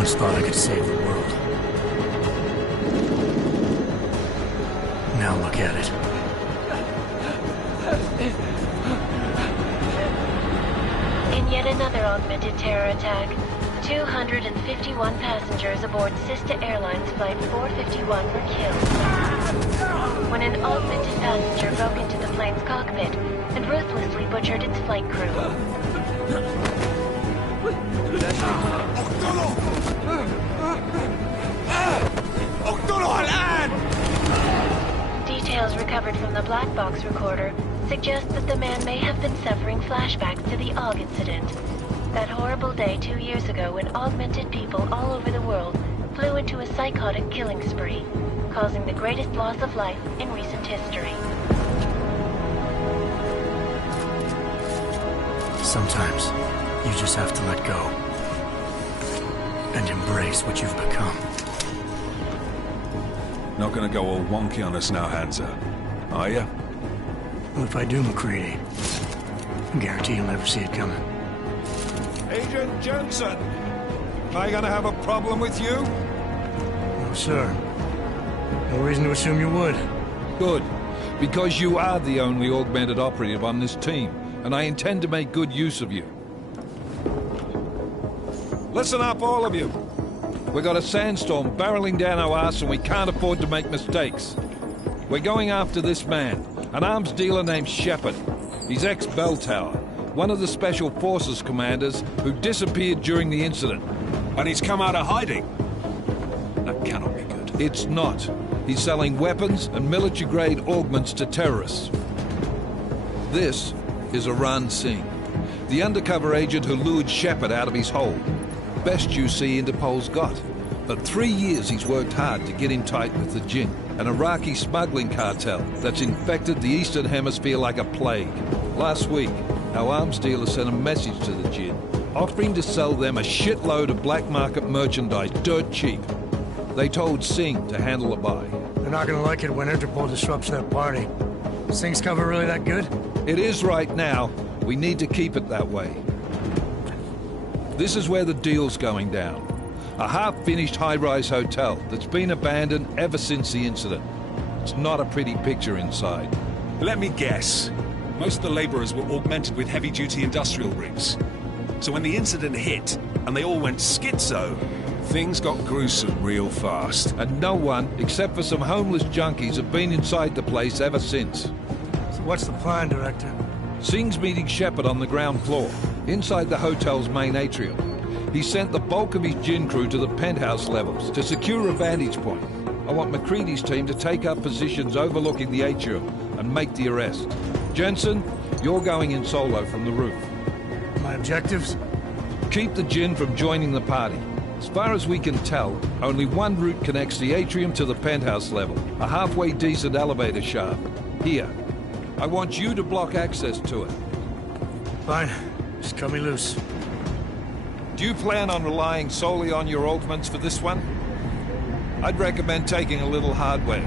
once thought I could save the world. Now look at it. In yet another augmented terror attack, 251 passengers aboard Sister Airlines Flight 451 were killed when an augmented passenger broke into the plane's cockpit and ruthlessly butchered its flight crew. Details recovered from the black box recorder suggest that the man may have been suffering flashbacks to the AUG incident. That horrible day 2 years ago when augmented people all over the world flew into a psychotic killing spree, causing the greatest loss of life in recent history. Sometimes, you just have to let go. And embrace what you've become. Not gonna go all wonky on us now, Hansa, are you? Well, if I do, MacReady, I guarantee you'll never see it coming. Agent Jensen! Am I gonna have a problem with you? No, sir. No reason to assume you would. Good. Because you are the only augmented operative on this team, and I intend to make good use of you. Listen up, all of you. We got a sandstorm barreling down our arse and we can't afford to make mistakes. We're going after this man, an arms dealer named Shepard. He's ex-Bell Tower, one of the Special Forces commanders who disappeared during the incident. And he's come out of hiding? That cannot be good. It's not. He's selling weapons and military-grade augments to terrorists. This is Aran Singh, the undercover agent who lured Shepard out of his hole. Best you see Interpol's got. For 3 years he's worked hard to get in tight with the Jinn, an Iraqi smuggling cartel that's infected the Eastern Hemisphere like a plague. Last week, our arms dealer sent a message to the Jinn, offering to sell them a shitload of black market merchandise dirt cheap. They told Singh to handle the buy. They're not gonna like it when Interpol disrupts their party. Is Singh's cover really that good? It is right now. We need to keep it that way. This is where the deal's going down. A half-finished high-rise hotel that's been abandoned ever since the incident. It's not a pretty picture inside. Let me guess. Most of the laborers were augmented with heavy-duty industrial rigs. So when the incident hit, and they all went schizo, things got gruesome real fast. And no one, except for some homeless junkies, have been inside the place ever since. So what's the plan, Director? Singh's meeting Shepard on the ground floor, inside the hotel's main atrium. He sent the bulk of his Jinn crew to the penthouse levels to secure a vantage point. I want MacReady's team to take up positions overlooking the atrium and make the arrest. Jensen, you're going in solo from the roof. My objectives? Keep the Jinn from joining the party. As far as we can tell, only one route connects the atrium to the penthouse level, a halfway decent elevator shaft. Here. I want you to block access to it. Fine. Just cut me loose. Do you plan on relying solely on your augments for this one? I'd recommend taking a little hardware,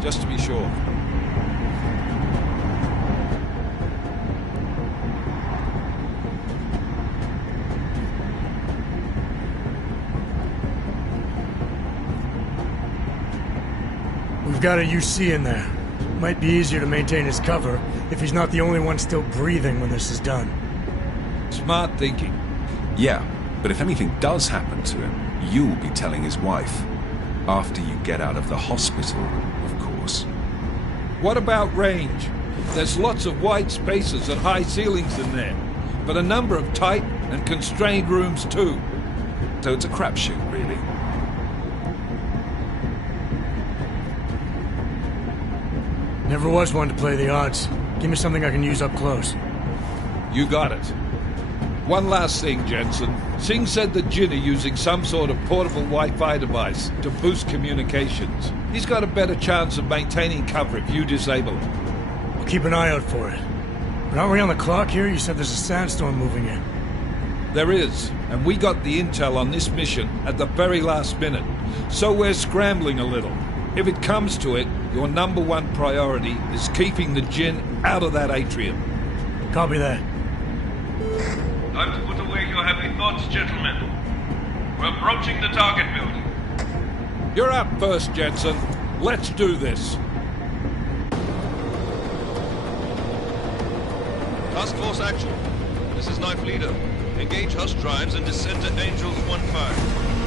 just to be sure. We've got a UC in there. Might be easier to maintain his cover if he's not the only one still breathing when this is done. Smart thinking. Yeah, but if anything does happen to him, you'll be telling his wife. After you get out of the hospital, of course. What about range? There's lots of wide spaces and high ceilings in there, but a number of tight and constrained rooms too. So it's a crapshoot, really. Never was one to play the odds. Give me something I can use up close. You got it. One last thing, Jensen. Singh said the Jinn are using some sort of portable Wi-Fi device to boost communications. He's got a better chance of maintaining cover if you disable it. I'll keep an eye out for it. But aren't we on the clock here? You said there's a sandstorm moving in. There is, and we got the intel on this mission at the very last minute. So we're scrambling a little. If it comes to it, your #1 priority is keeping the Jinn out of that atrium. Copy that. Time to put away your happy thoughts, gentlemen. We're approaching the target building. You're up first, Jensen. Let's do this. Task Force Action. This is Knife Leader. Engage Hush drives and descend to Angels 1-5.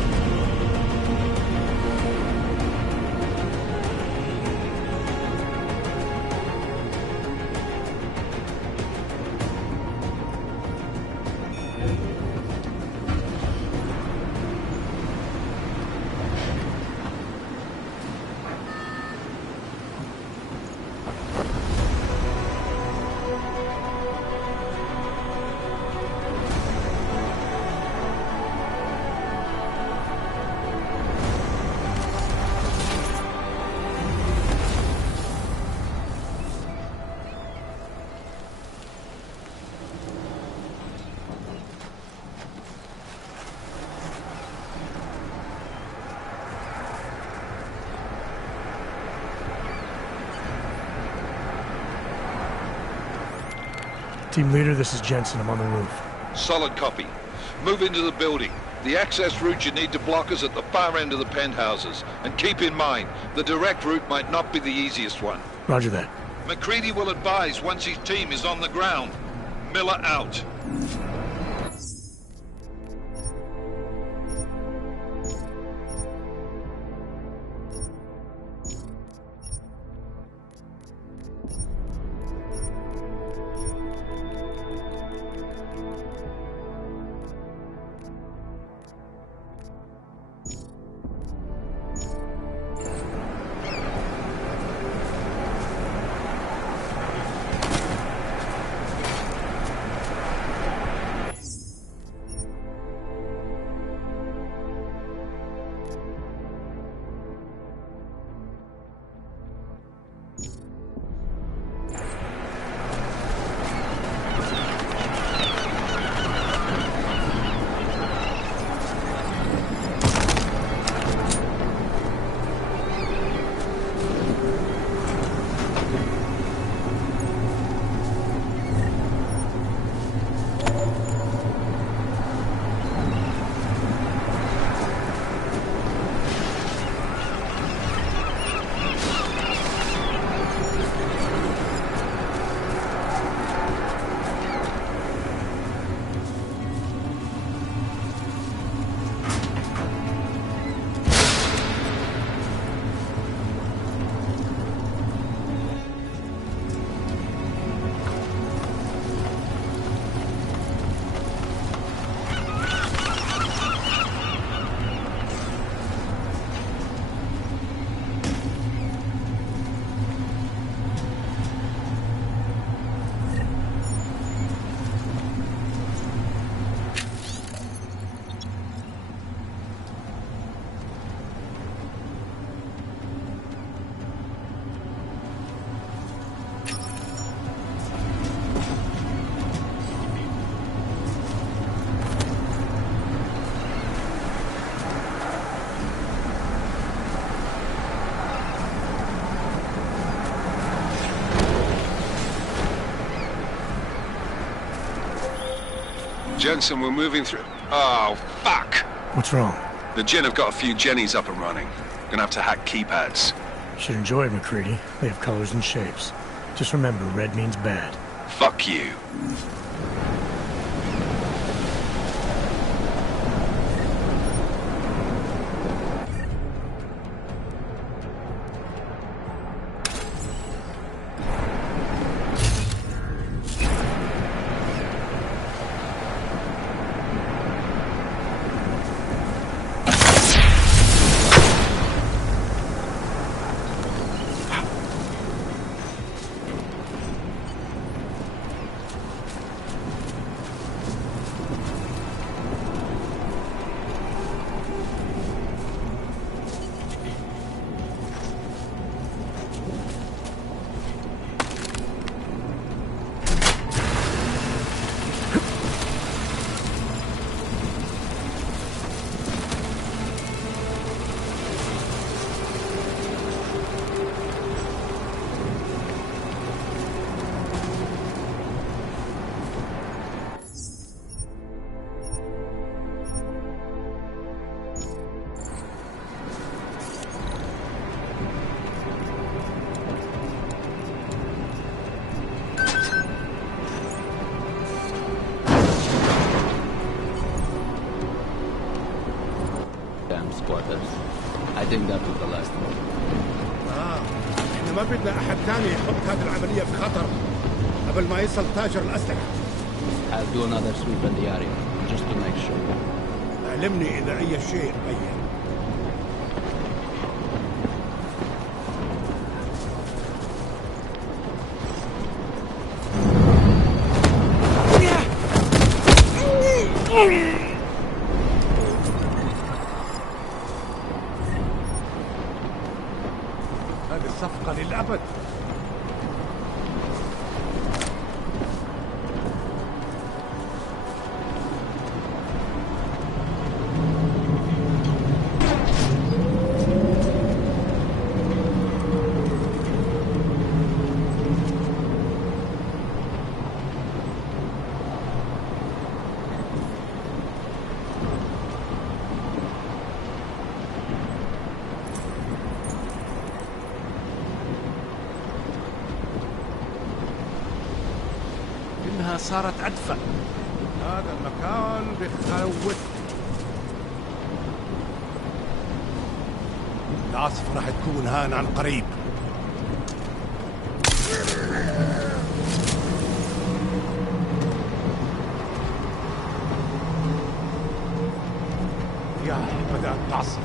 Team leader, this is Jensen. I'm on the roof. Solid copy. Move into the building. The access route you need to block is at the far end of the penthouses. And keep in mind, the direct route might not be the easiest one. Roger that. McCready will advise once his team is on the ground. Miller out. Jensen, we're moving through... Oh, fuck! What's wrong? The Jinn have got a few Jennies up and running. Gonna have to hack keypads. Should enjoy it, McCready. They have colors and shapes. Just remember, red means bad. Fuck you. headquarters. I think that was the last one. احنا ما بدنا احد تاني يحط هذه العملية في خطر قبل ما يصل تاجر الأسلحة. I'll do another sweep in the area, just to make sure. علمني إذا أي شيء تغير. هذه الصفقة للأبد. إنها صارت أدفأ. هذا المكان بخوف. العاصفة راح تكون هان عن قريب. يا بدأت تعصف.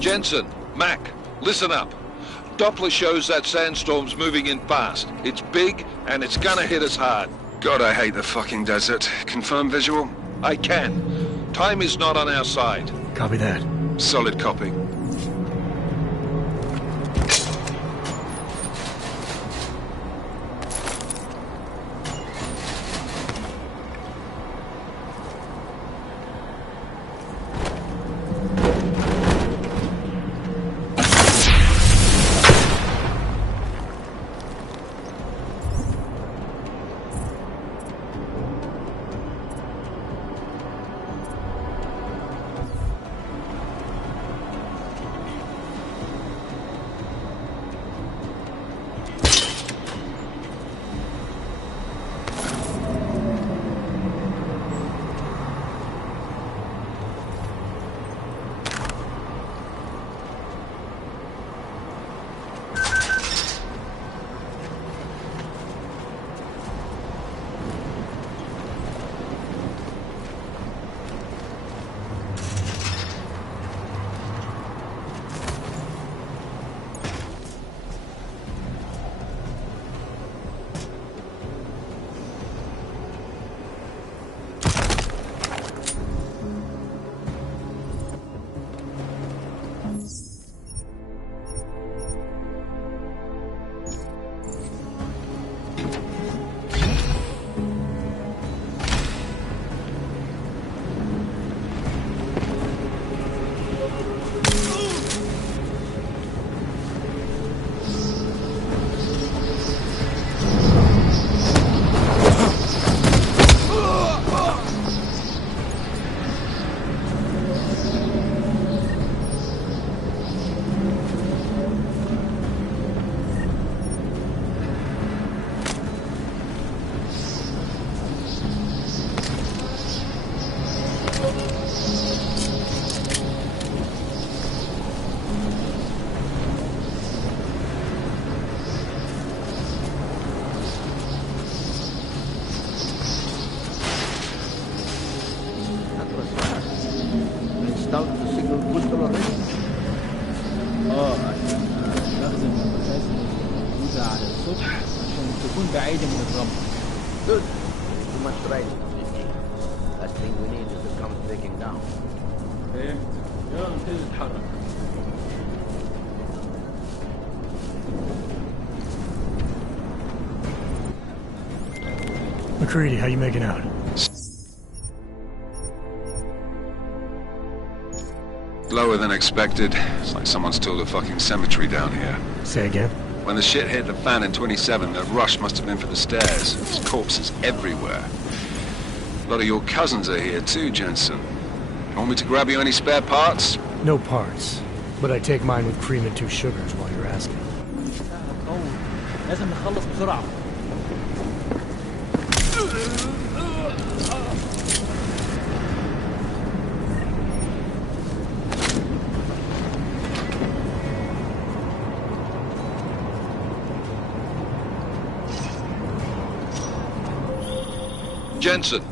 Jensen, Mac, listen up. Doppler shows that sandstorm's moving in fast. It's big, and it's gonna hit us hard. God, I hate the fucking desert. Confirm visual? I can. Time is not on our side. Copy that. Solid copy. الصبح عشان تكون بعيدة من الرمل. Good. Too much riding on this jeep. Last thing we need is to come breaking down. ايه؟ يلا نبتدي نتحرك. McCready, how you making out? Lower than expected. It's like someone's tilled a fucking cemetery down here. Say again? When the shit hit the fan in 27, the rush must have been for the stairs. There's corpses everywhere. A lot of your cousins are here too, Jensen. You want me to grab you any spare parts? No parts. But I take mine with cream and 2 sugars while you're asking. لازم نخلص بسرعة. Jensen,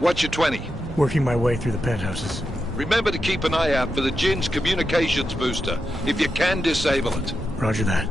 what's your 20? Working my way through the penthouses. Remember to keep an eye out for the Jinn's communications booster. If you can, disable it. Roger that.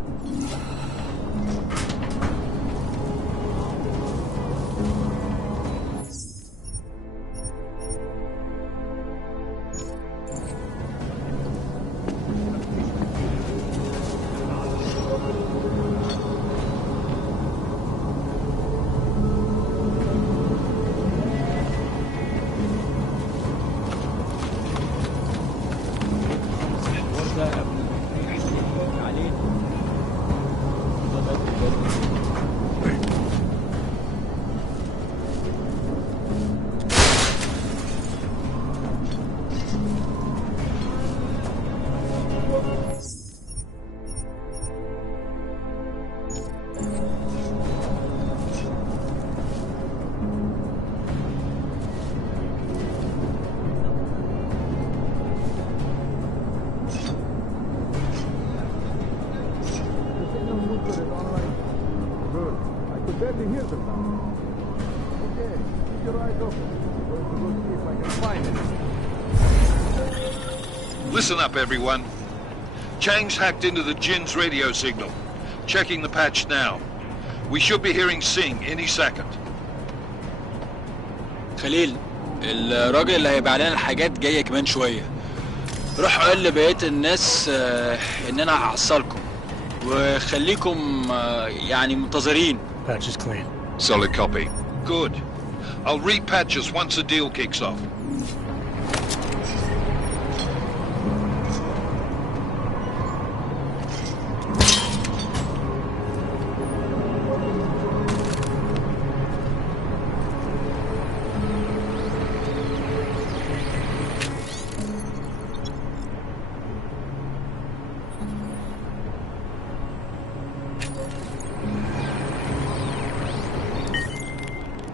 Listen up, everyone. Chang's hacked into the Jinn's radio signal. Checking the patch now. We should be hearing Singh any second. خليل، الراجل اللي هيبيع لنا الحاجات جاية كمان شوية. روح قول لبقية الناس إن أنا هحصلكم. وخليكم يعني منتظرين. Patch is clean. Solid copy. Good. I'll repatch us once the deal kicks off.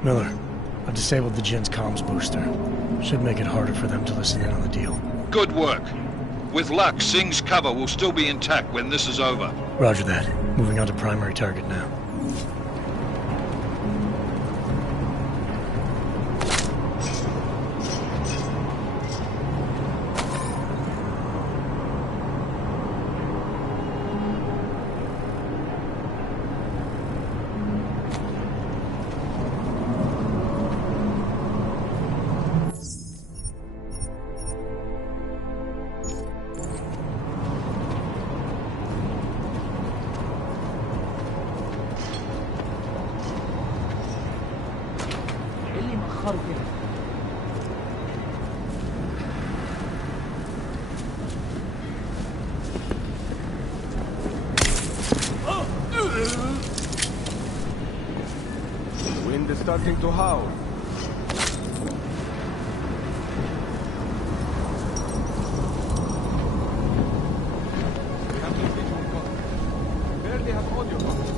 Miller, I've disabled the Jinn's comms booster. Should make it harder for them to listen in on the deal. Good work. With luck, Singh's cover will still be intact when this is over. Roger that. Moving on to primary target now. Wind is starting to howl. We have no visual contact. Barely have audio contact.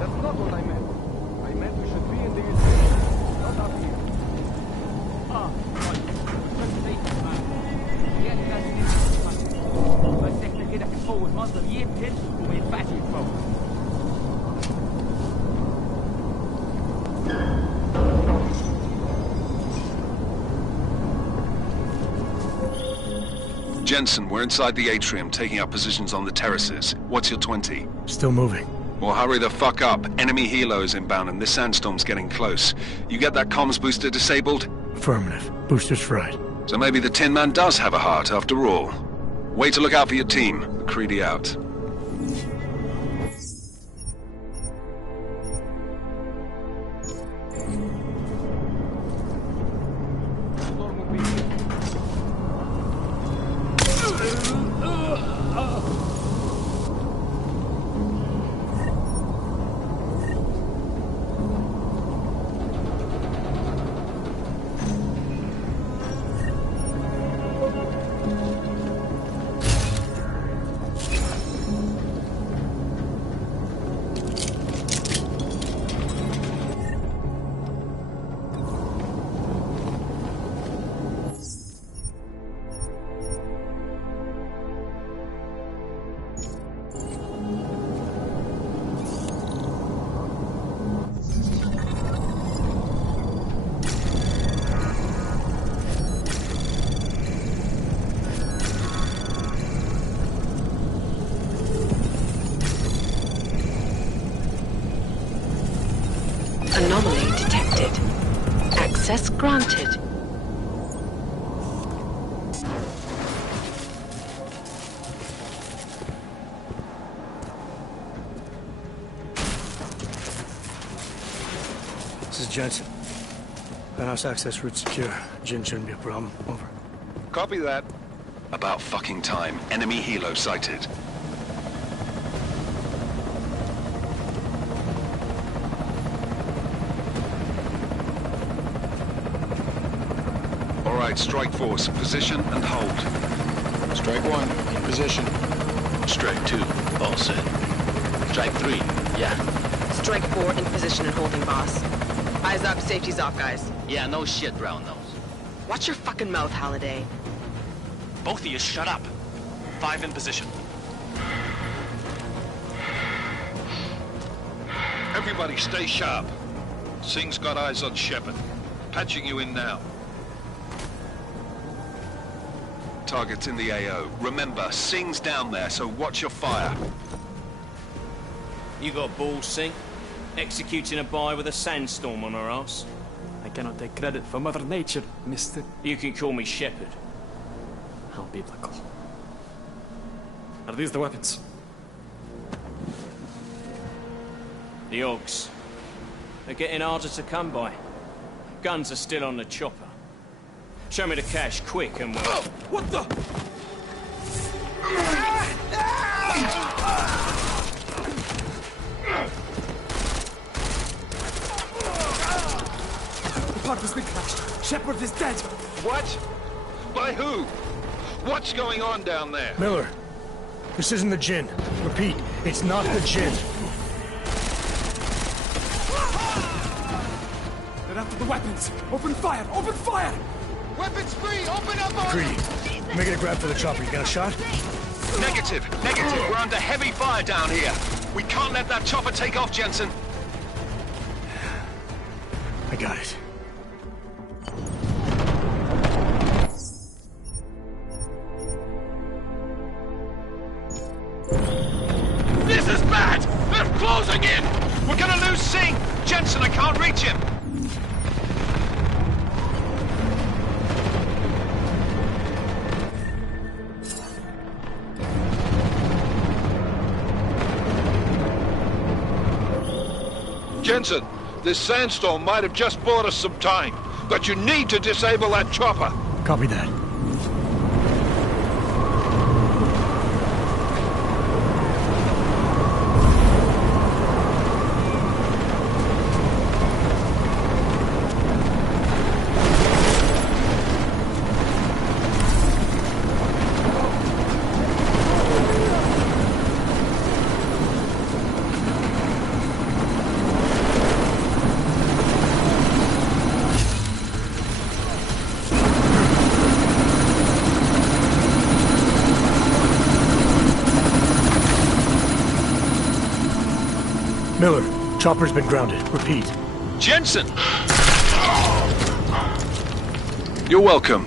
That's not what I meant. I meant we should be in the utility, not up here. بس احنا كده في اول مصدر يقتل وما ينفعش يتفوت. Jensen, we're inside the atrium, taking up positions on the terraces. What's your 20? Still moving. Well, hurry the fuck up. Enemy helo is inbound and this sandstorm's getting close. You get that comms booster disabled? Affirmative. Booster's fried. So maybe the Tin Man does have a heart after all. Way to look out for your team. McCready out. Anomaly detected. Access granted. This is Jensen. Penthouse access route secure. Jin shouldn't be a problem. Over. Copy that. About fucking time. Enemy helo sighted. All right, Strike Force, position and hold. Strike 1, in position. Strike 2, all set. Strike 3, yeah. Strike 4 in position and holding, boss. Eyes up, safety's off, guys. Yeah, no shit, Brown Nose. Watch your fucking mouth, Halliday. Both of you shut up. 5 in position. Everybody stay sharp. Singh's got eyes on Shepard. Patching you in now. Target's in the AO. Remember, Singh's down there, so watch your fire. You got balls, Singh? Executing a buy with a sandstorm on our ass? I cannot take credit for Mother Nature, mister. You can call me Shepard. How biblical. Are these the weapons? The Augs. They're getting harder to come by. Guns are still on the chopper. Show me the cash, quick, and we'll... Oh, what the? The part has been crashed. Shepard is dead. What? By who? What's going on down there? Miller, this isn't the Jinn. Repeat, it's not the Jinn. They're after the weapons. Open fire! Open fire! Weapons free! Open up on Greedy. Making a grab for the chopper. You got a shot? Negative. We're under heavy fire down here. We can't let that chopper take off, Jensen. I got it. This is bad! They're closing in! We're gonna lose Singh! Jensen, I can't reach him! Jensen, this sandstorm might have just bought us some time, but you need to disable that chopper. Copy that. Miller, chopper's been grounded. Repeat. Jensen! You're welcome.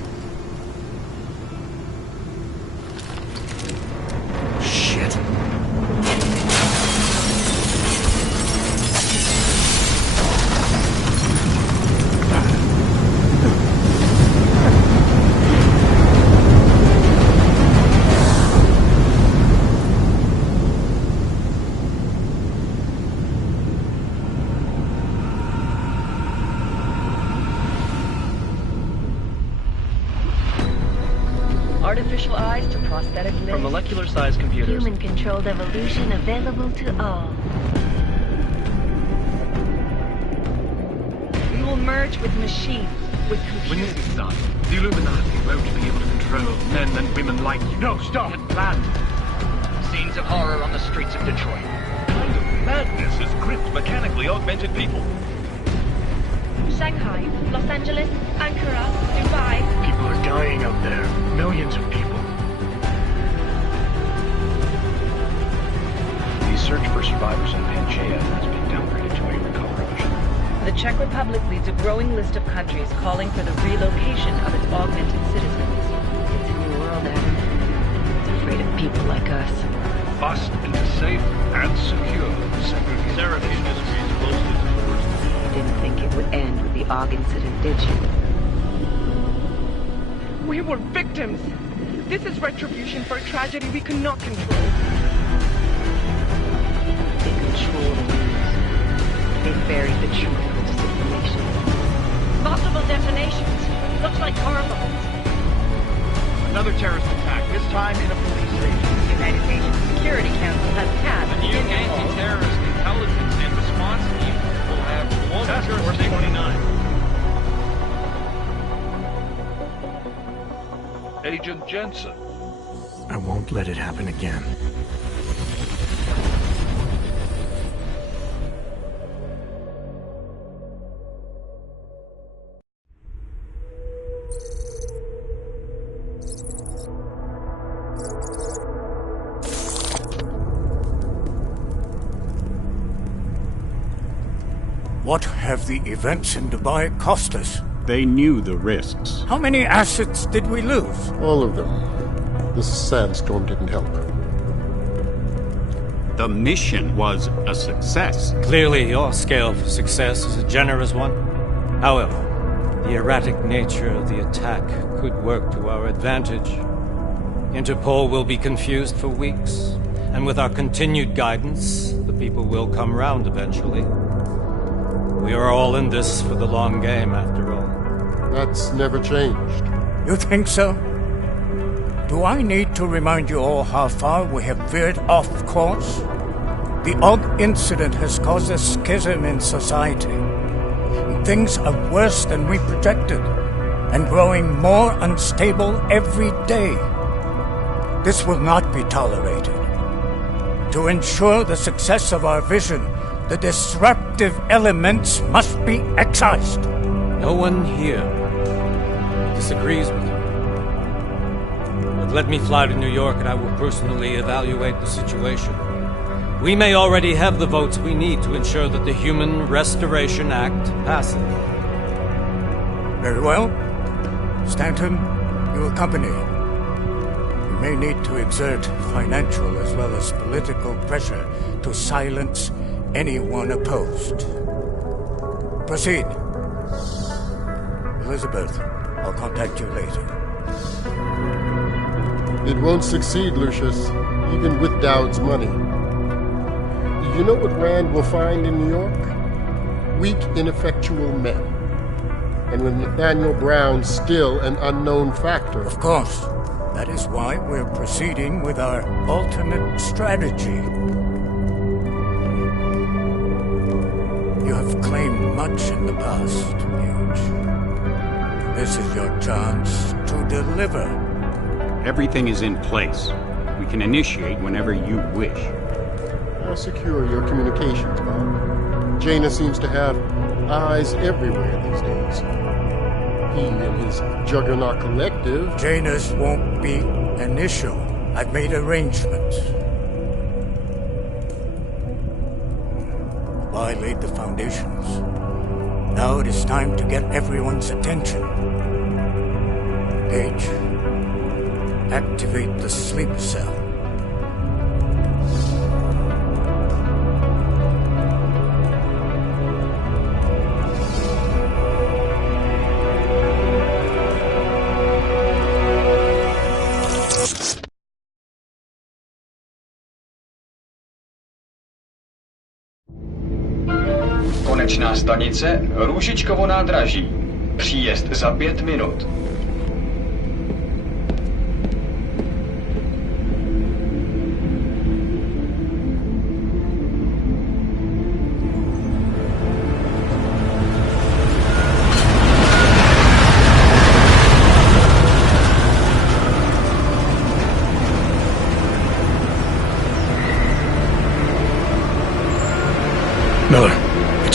artificial eyes to prosthetic limbs. From molecular-sized computers. Human-controlled evolution available to all. We will merge with machines, with computers. When this is done, the Illuminati won't be able to control men and women like you. No, stop! Had planned. Scenes of horror on the streets of Detroit. What kind of madness has gripped mechanically augmented people? Shanghai, Los Angeles, Ankara, Dubai. People are dying out there. Millions of people. The search for survivors in Pangaea has been downgraded to a recovery mission. The Czech Republic leads a growing list of countries calling for the relocation of its augmented citizens. It's a new world, Adam. It's afraid of people like us. Bust into safe and secure segregation. Therapy industries closely to the worst. You didn't think it would end with the AUG incident, did you? We were victims. This is retribution for a tragedy we cannot control. They control the news. They buried the truth with disinformation. Multiple detonations. Looks like car bombs. Another terrorist attack, this time in a police station. The United Nations Security Council has passed The new anti-terrorist intelligence and response team will have one Task Force 29. Agent Jensen. I won't let it happen again. What have the events in Dubai cost us? They knew the risks. How many assets did we lose? All of them. This sandstorm didn't help. The mission was a success. Clearly, your scale for success is a generous one. However, the erratic nature of the attack could work to our advantage. Interpol will be confused for weeks, and with our continued guidance, the people will come round eventually. We are all in this for the long game, after all. That's never changed. You think so? Do I need to remind you all how far we have veered off course? The AUG incident has caused a schism in society. Things are worse than we projected, and growing more unstable every day. This will not be tolerated. To ensure the success of our vision, the disruptive elements must be excised. No one here disagrees with you. But let me fly to New York and I will personally evaluate the situation. We may already have the votes we need to ensure that the Human Restoration Act passes. Very well. Stanton, you accompany. We may need to exert financial as well as political pressure to silence anyone opposed. Proceed. Elizabeth, I'll contact you later. It won't succeed, Lucius, even with Dowd's money. You know what Rand will find in New York? Weak, ineffectual men. And with Nathaniel Brown still an unknown factor. Of course. That is why we're proceeding with our alternate strategy. You have claimed much in the past, Huge. This is your chance to deliver. Everything is in place. We can initiate whenever you wish. How secure are your communications, Bob? Jaina seems to have eyes everywhere these days. He and his Juggernaut Collective... Jaina's won't be an issue. I've made arrangements. I laid the foundations. Now it is time to get everyone's attention. Page, activate the sleep cell. Konečná stanice Růžičkovo nádraží. Příjezd za 5 minut.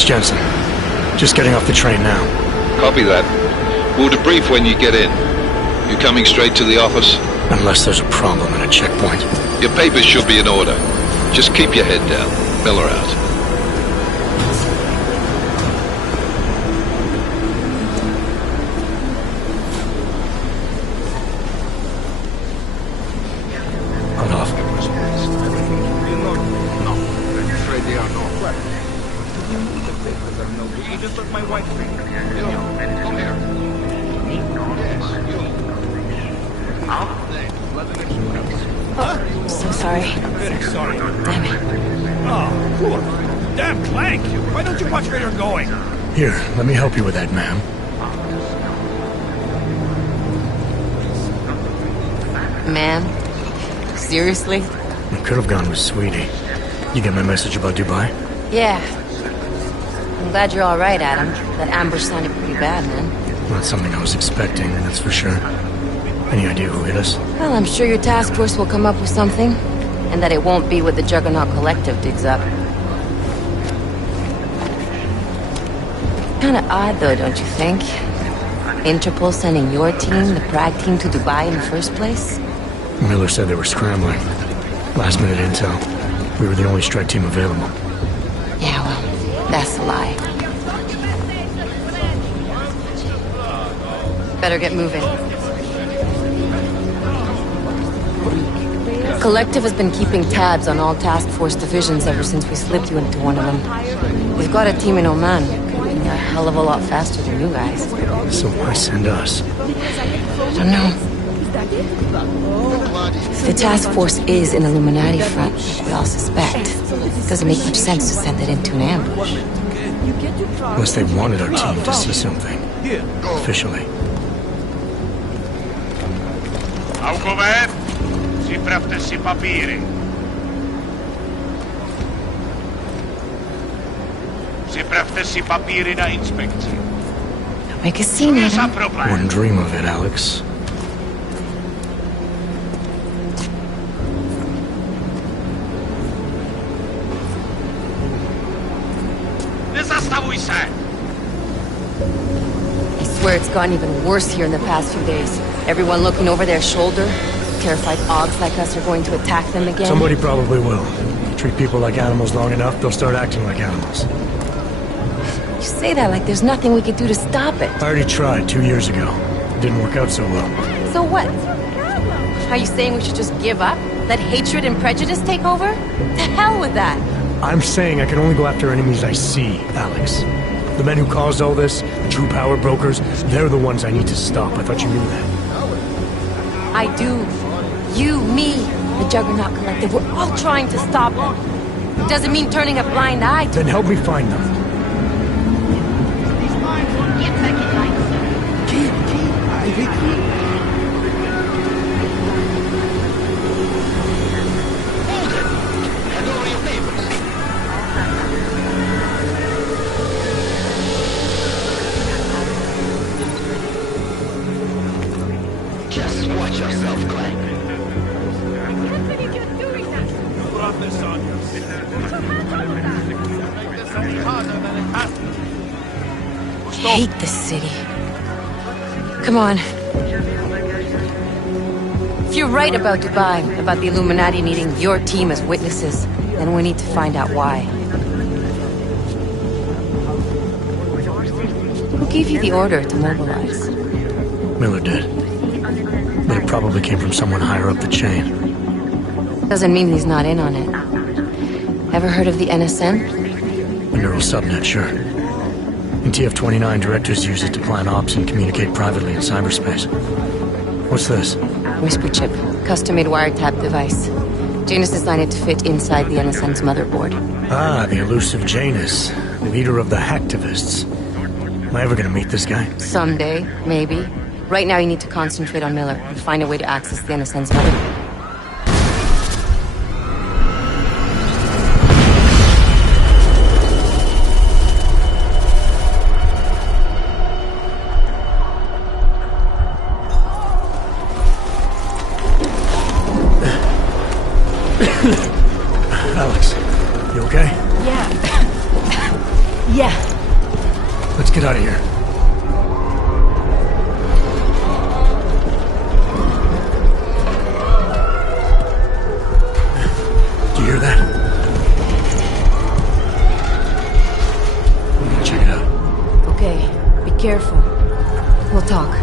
It's Jensen. Just getting off the train now. Copy that. We'll debrief when you get in. You coming straight to the office? Unless there's a problem at a checkpoint. Your papers should be in order. Just keep your head down. Miller out. Here, let me help you with that, ma'am. Ma'am? Seriously? I could have gone with Sweetie. You get my message about Dubai? Yeah. I'm glad you're alright, Adam. That ambush sounded pretty bad, man. Not something I was expecting, that's for sure. Any idea who hit us? Well, I'm sure your task force will come up with something. And that it won't be what the Juggernaut Collective digs up. Kinda odd, though, don't you think? Interpol sending your team, the Prague team, to Dubai in the first place? Miller said they were scrambling. Last minute intel. We were the only strike team available. Yeah, well, that's a lie. Better get moving. Collective has been keeping tabs on all task force divisions ever since we slipped you into one of them. We've got a team in Oman. A hell of a lot faster than you guys. So why send us? I don't know. If the task force is an Illuminati front, we all suspect, it doesn't make much sense to send it into an ambush. Unless they wanted our team to see something. Officially. Aukover, připravte si papíry. Připravte si papíry na inspekci. Make a scene, Adam. Wouldn't dream of it, Alex. Nezastavuj se! I swear it's gotten even worse here in the past few days. Everyone looking over their shoulder. Terrified Augs like us are going to attack them again. Somebody probably will. Treat people like animals long enough, they'll start acting like animals. You say that like there's nothing we could do to stop it. I already tried 2 years ago. It didn't work out so well. So what? Are you saying we should just give up? Let hatred and prejudice take over? To hell with that! I'm saying I can only go after enemies I see, Alex. The men who caused all this, the true power brokers, they're the ones I need to stop. I thought you knew that. I do. You, me, the Juggernaut Collective, we're all trying to stop them. It doesn't mean turning a blind eye to Then help me find them. Just watch yourself, Clank. hate this city. Come on. If you're right about Dubai, about the Illuminati needing your team as witnesses, then we need to find out why. Who gave you the order to mobilize? Miller did. But it probably came from someone higher up the chain. Doesn't mean he's not in on it. Ever heard of the NSN? The Neural Subnet, sure. In TF-29, directors use it to plan ops and communicate privately in cyberspace. What's this? Whisper chip. Custom-made wiretap device. Janus designed it to fit inside the NSN's motherboard. Ah, the elusive Janus. Leader of the hacktivists. Am I ever gonna meet this guy? Someday, maybe. Right now you need to concentrate on Miller and find a way to access the NSN's motherboard. Alex, you okay? Yeah. Yeah. Let's get out of here. Do you hear that? I'm gonna check it out. Okay, be careful. We'll talk.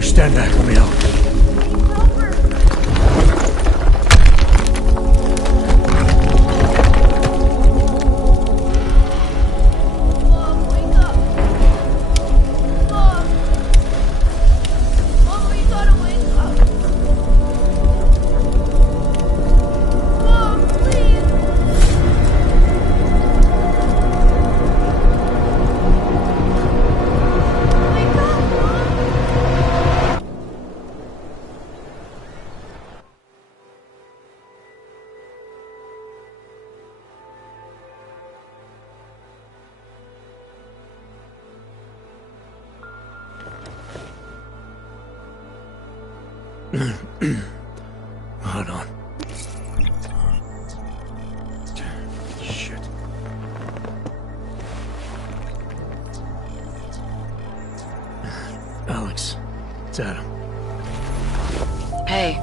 Stand back, let me help. Hold on. Shit. Alex, it's Adam. Hey,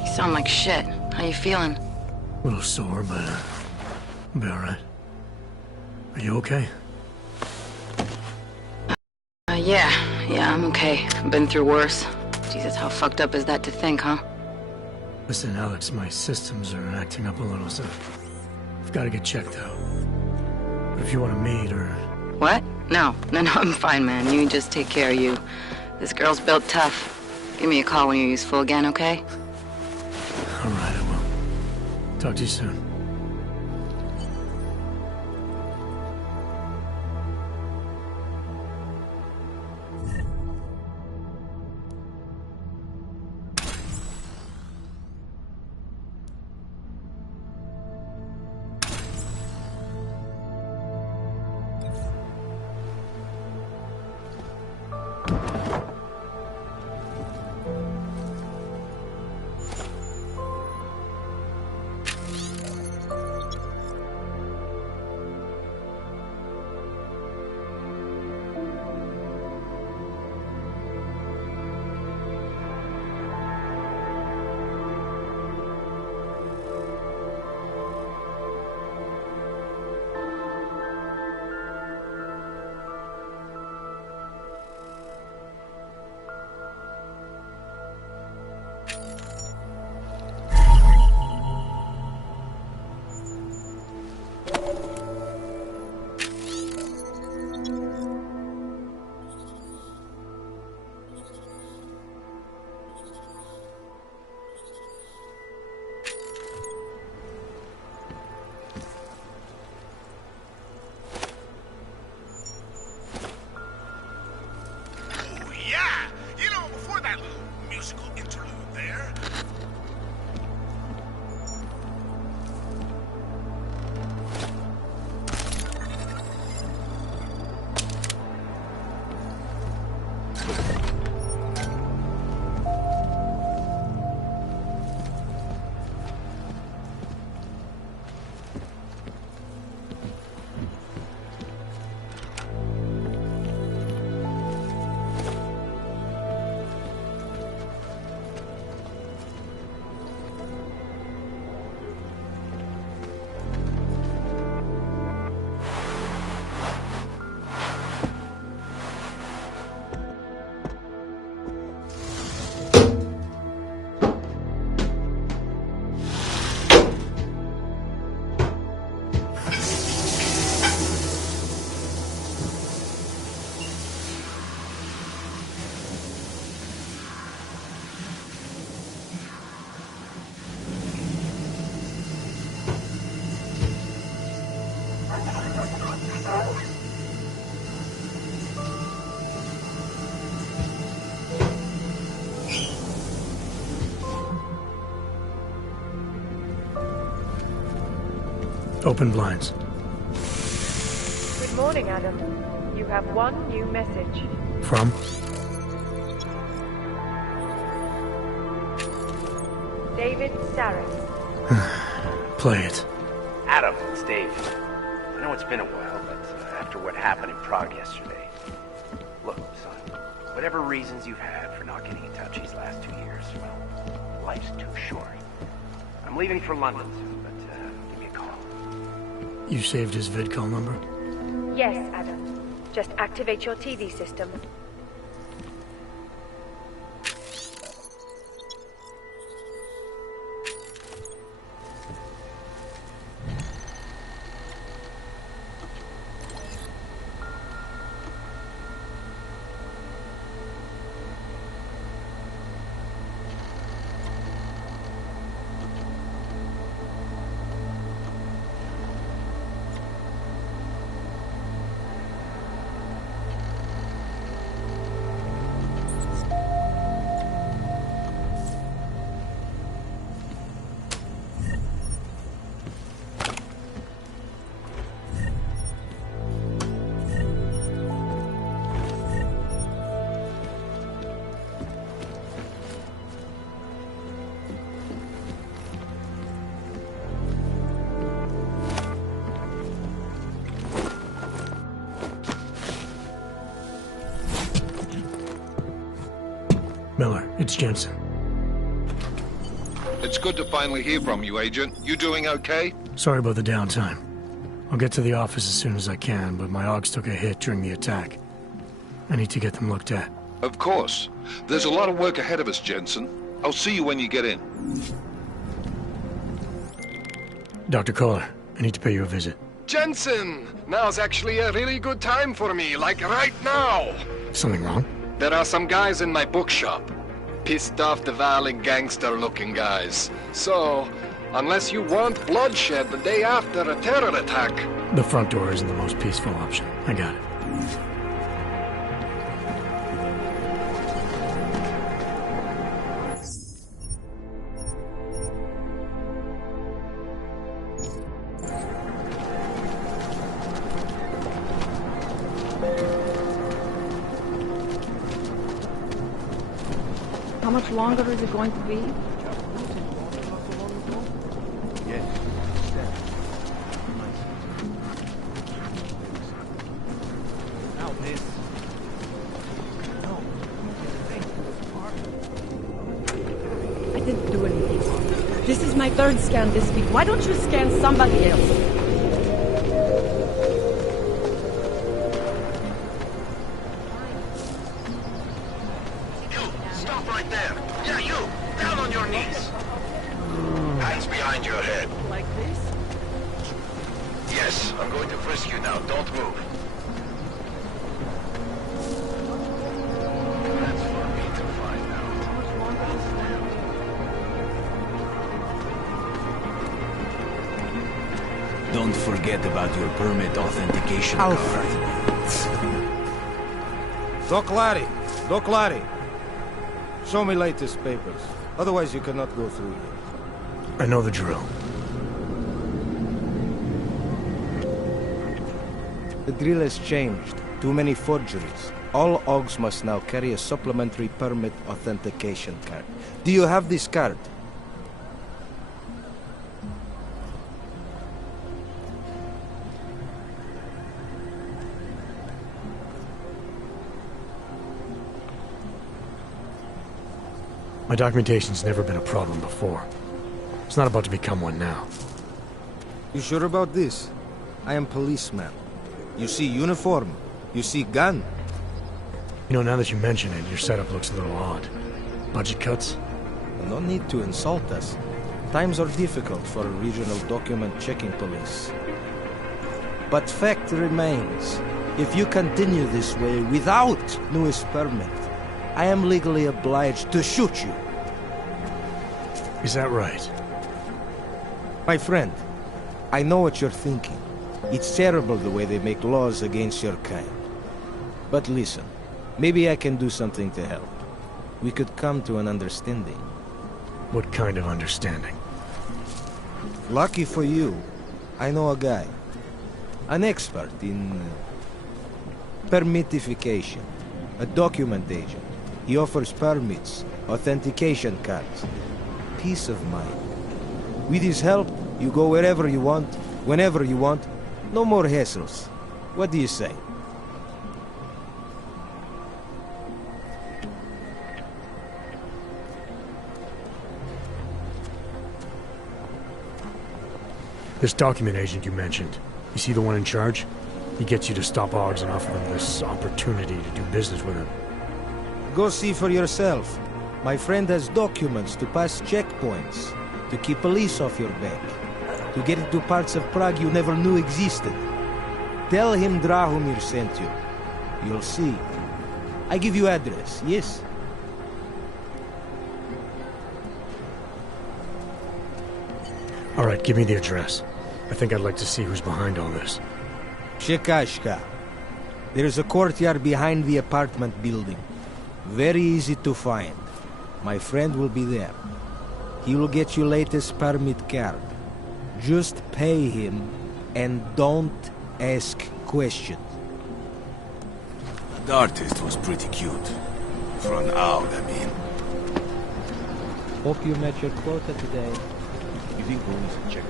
you sound like shit. How you feeling? A little sore, but I'll be alright. Are you okay? Yeah, I'm okay. I've been through worse. Jesus, how fucked up is that to think, huh? Listen, Alex, my systems are acting up a little, so I've got to get checked out. But if you want to meet or... What? No, I'm fine, man. You just take care of you. This girl's built tough. Give me a call when you're useful again, okay? Alright, I will. Talk to you soon. Open blinds. Good morning, Adam. You have one new message. From? David Saris. Play it. Adam, it's Dave. I know it's been a while, but after what happened in Prague yesterday... Look, son, whatever reasons you've had for not getting in touch these last 2 years, well, life's too short. I'm leaving for London soon, but give me a call. You saved his vidcall number? Yes, Adam. Just activate your TV system. Miller, it's Jensen. It's good to finally hear from you, Agent. You doing okay? Sorry about the downtime. I'll get to the office as soon as I can, but my Augs took a hit during the attack. I need to get them looked at. Of course. There's a lot of work ahead of us, Jensen. I'll see you when you get in. Dr. Kohler, I need to pay you a visit. Jensen! Now's actually a really good time for me, like right now! Something wrong? There are some guys in my bookshop. Pissed off the Valley gangster-looking guys. So, unless you want bloodshed the day after a terror attack... The front door isn't the most peaceful option. I got it. How much longer is it going to be? Yes. Now this. I didn't do anything wrong. This is my third scan this week. Why don't you scan somebody else? Don't forget about your permit authentication card. Doc Larry! Doc Larry! Show me latest papers. Otherwise you cannot go through here. I know the drill. The drill has changed. Too many forgeries. All Augs must now carry a supplementary permit authentication card. Do you have this card? My documentation's never been a problem before. It's not about to become one now. You sure about this? I am policeman. You see uniform. You see gun. You know, now that you mention it, your setup looks a little odd. Budget cuts? No need to insult us. Times are difficult for a regional document checking police. But fact remains, if you continue this way without newest permit, I am legally obliged to shoot you. Is that right? My friend, I know what you're thinking. It's terrible the way they make laws against your kind. But listen, maybe I can do something to help. We could come to an understanding. What kind of understanding? Lucky for you, I know a guy. An expert in permitification. A document agent. He offers permits, authentication cards. Peace of mind. With his help, you go wherever you want, whenever you want. No more hassles. What do you say? This document agent you mentioned, you see the one in charge? He gets you to stop Oggs and offer them this opportunity to do business with him. Go see for yourself. My friend has documents to pass checkpoints, to keep police off your back, to get into parts of Prague you never knew existed. Tell him Drahomir sent you. You'll see. I give you address, yes? All right, give me the address. I think I'd like to see who's behind all this. Shekashka. There is a courtyard behind the apartment building. Very easy to find. My friend will be there. He will get you latest permit card. Just pay him and don't ask questions. The artist was pretty cute. For an owl, I mean. Hope you met your quota today. You think we'll check?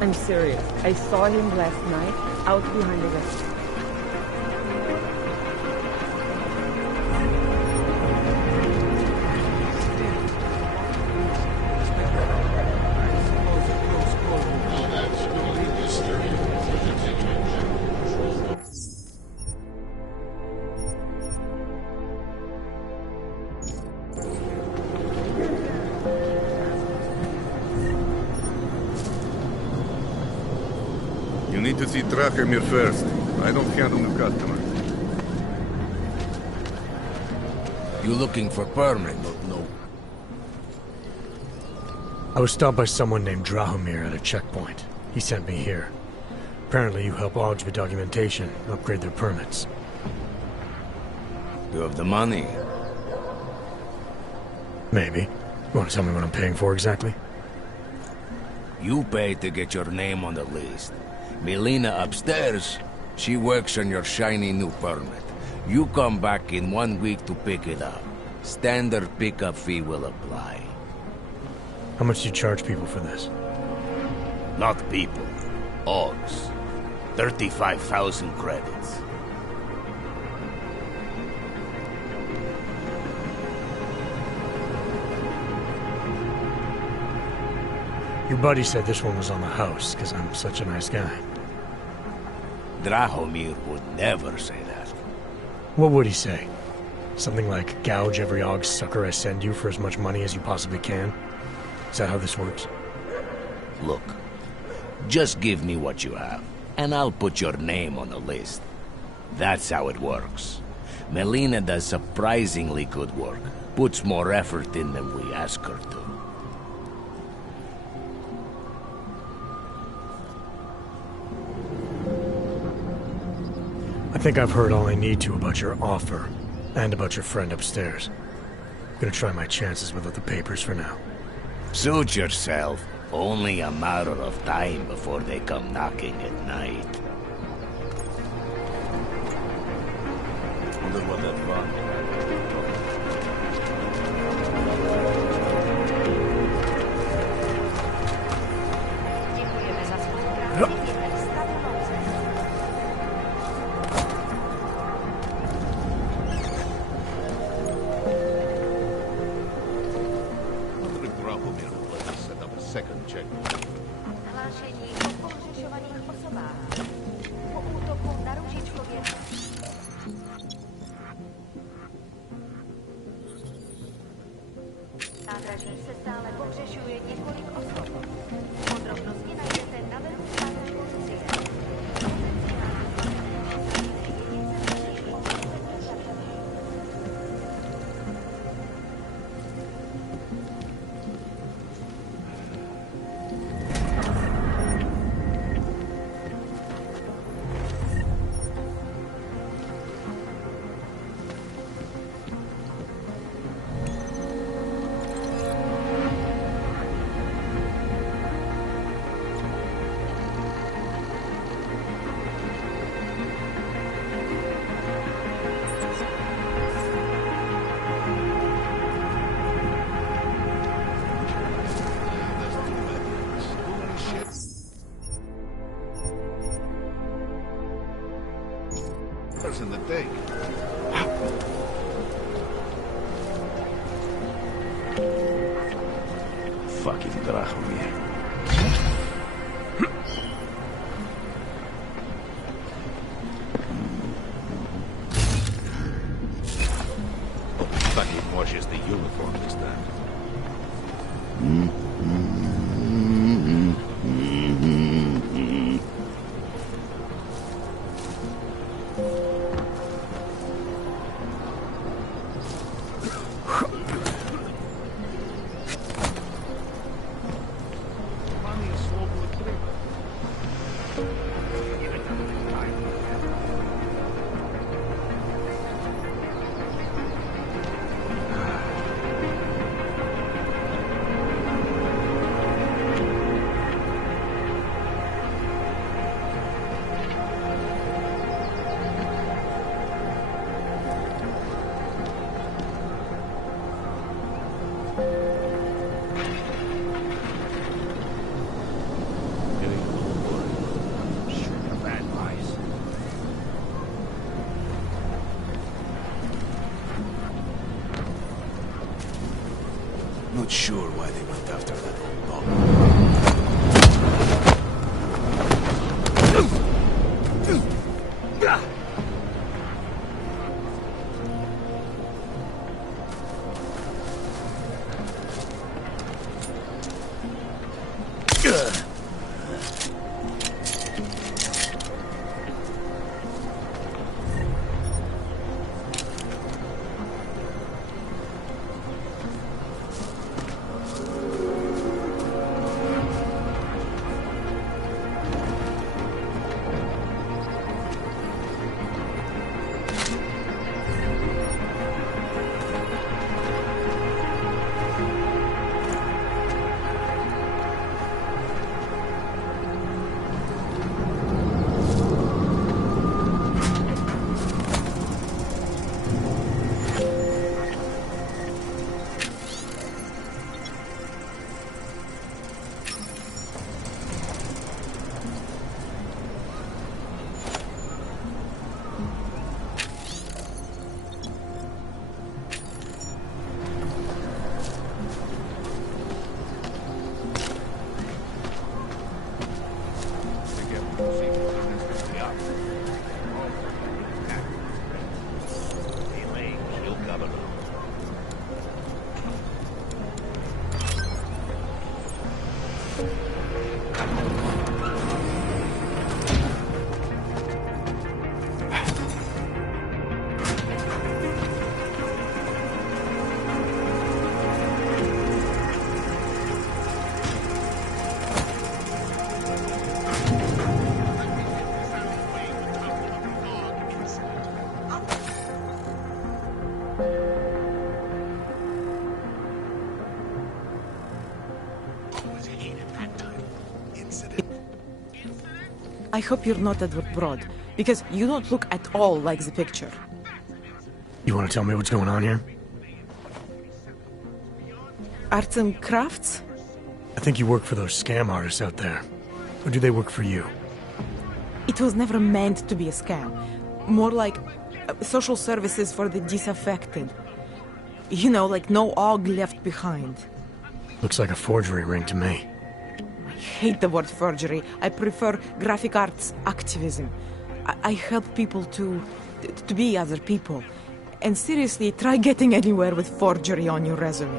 I'm serious. I saw him last night out behind the restaurant. You need to see Drahomir first. I don't handle new customers. You looking for permit? No. I was stopped by someone named Drahomir at a checkpoint. He sent me here. Apparently you help Oggs with documentation, upgrade their permits. You have the money? Maybe. You want to tell me what I'm paying for exactly? You pay to get your name on the list. Melina upstairs, she works on your shiny new permit. You come back in 1 week to pick it up. Standard pickup fee will apply. How much do you charge people for this? Not people. Oggs. 35,000 credits. Your buddy said this one was on the house, because I'm such a nice guy. Drahomir would never say that. What would he say? Something like, gouge every Ogg sucker I send you for as much money as you possibly can? Is that how this works? Look, just give me what you have, and I'll put your name on the list. That's how it works. Melina does surprisingly good work. Puts more effort in than we ask her to. I think I've heard all I need to about your offer, and about your friend upstairs. I'm gonna try my chances without the papers for now. Suit yourself. Only a matter of time before they come knocking at night. Wonder what that fun. Second check. Hlášení o pohřešovaných osobách. Po útoku na Růžičkově. Nádraží se stále pohřešuje několik osob. Podrobnosti najdete na webu státní policie. fucking Drahomir. But he washes the uniform this time. Not sure why they went after that old dog. I hope you're not Edward Broad, because you don't look at all like the picture. You want to tell me what's going on here? Arts and crafts? I think you work for those scam artists out there. Or do they work for you? It was never meant to be a scam. More like social services for the disaffected. You know, like no Og left behind. Looks like a forgery ring to me. I hate the word forgery. I prefer graphic arts activism. I help people to be other people. And seriously, try getting anywhere with forgery on your resume.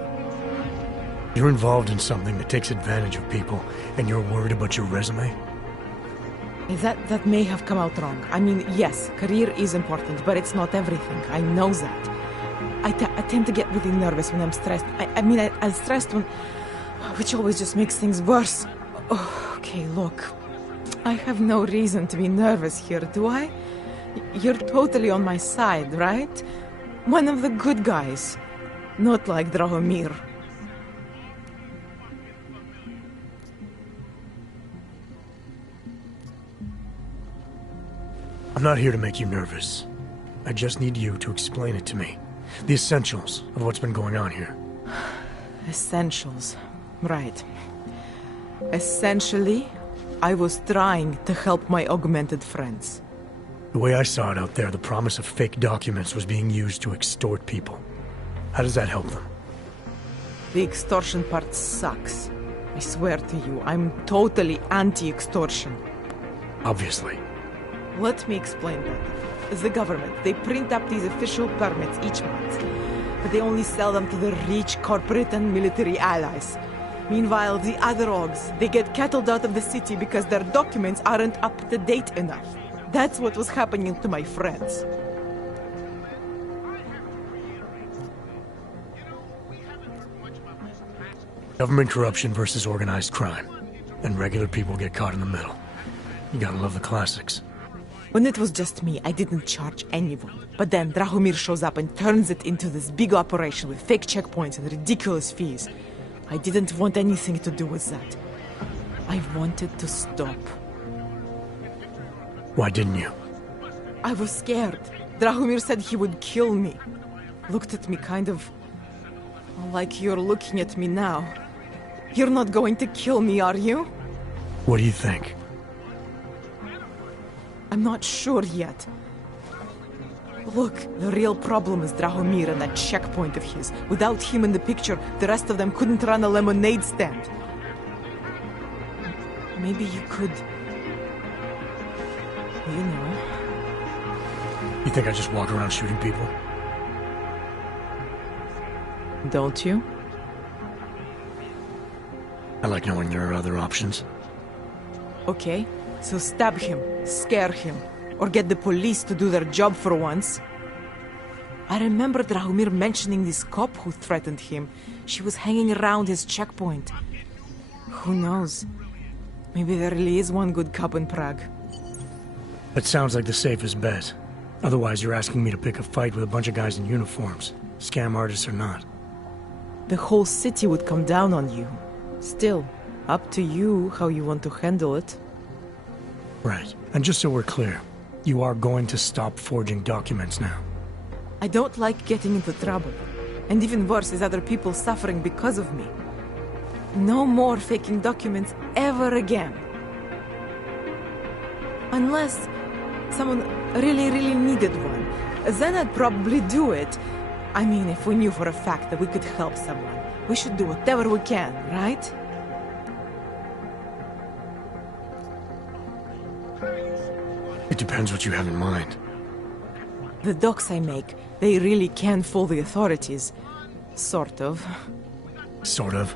You're involved in something that takes advantage of people, and you're worried about your resume? That may have come out wrong. I mean, yes, career is important, but it's not everything. I know that. I tend to get really nervous when I'm stressed. I'm stressed when... which always just makes things worse. Oh, okay, look. I have no reason to be nervous here, do I? You're totally on my side, right? One of the good guys. Not like Drahomir. I'm not here to make you nervous. I just need you to explain it to me. The essentials of what's been going on here. Essentials. Right. Essentially, I was trying to help my augmented friends. The way I saw it out there, the promise of fake documents was being used to extort people. How does that help them? The extortion part sucks. I swear to you, I'm totally anti-extortion. Obviously. Let me explain that. The government, they print up these official permits each month, but they only sell them to the rich corporate and military allies. Meanwhile, the other Augs, they get cattled out of the city because their documents aren't up to date enough. That's what was happening to my friends. Government corruption versus organized crime. And regular people get caught in the middle. You gotta love the classics. When it was just me, I didn't charge anyone. But then Drahomir shows up and turns it into this big operation with fake checkpoints and ridiculous fees. I didn't want anything to do with that. I wanted to stop. Why didn't you? I was scared. Drahomir said he would kill me. Looked at me kind of like you're looking at me now. You're not going to kill me, are you? What do you think? I'm not sure yet. Look, the real problem is Drahomir and that checkpoint of his. Without him in the picture, the rest of them couldn't run a lemonade stand. Maybe you could... You know... You think I just walk around shooting people? Don't you? I like knowing there are other options. Okay, so stab him, scare him, or get the police to do their job for once. I remember Drahomir mentioning this cop who threatened him. She was hanging around his checkpoint. Who knows? Maybe there really is one good cop in Prague. That sounds like the safest bet. Otherwise, you're asking me to pick a fight with a bunch of guys in uniforms, scam artists or not. The whole city would come down on you. Still, up to you how you want to handle it. Right. And just so we're clear, you are going to stop forging documents now. I don't like getting into trouble. And even worse is other people suffering because of me. No more faking documents ever again. Unless someone really needed one. Then I'd probably do it. I mean, if we knew for a fact that we could help someone, we should do whatever we can, right? It depends what you have in mind. The docs I make, they really can fool the authorities. Sort of. Sort of?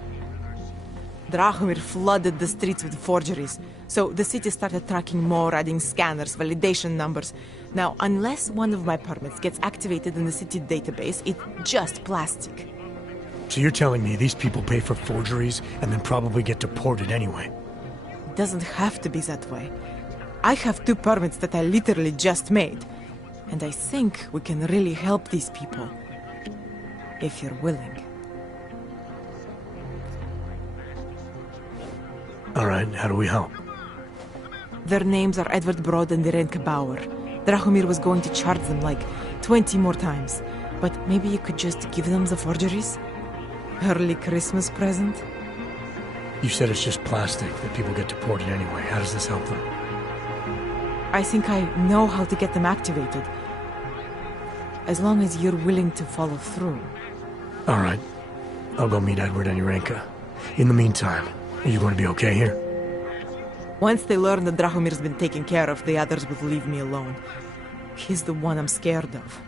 Drahomir flooded the streets with forgeries, so the city started tracking more, adding scanners, validation numbers. Now, unless one of my permits gets activated in the city database, it's just plastic. So you're telling me these people pay for forgeries and then probably get deported anyway? It doesn't have to be that way. I have 2 permits that I literally just made. And I think we can really help these people. If you're willing. Alright, how do we help? Their names are Edward Broad and Irenka Bauer. Drahomir was going to charge them like 20 more times. But maybe you could just give them the forgeries? Early Christmas present? You said it's just plastic, that people get deported anyway. How does this help them? I think I know how to get them activated. As long as you're willing to follow through. Alright. I'll go meet Edward and Irenka. In the meantime, are you going to be okay here? Once they learn that Drahomir's been taken care of, the others will leave me alone. He's the one I'm scared of.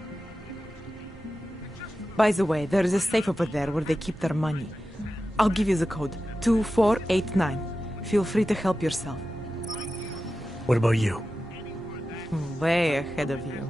By the way, there is a safe over there where they keep their money. I'll give you the code. 2489. Feel free to help yourself. What about you? Way ahead of you.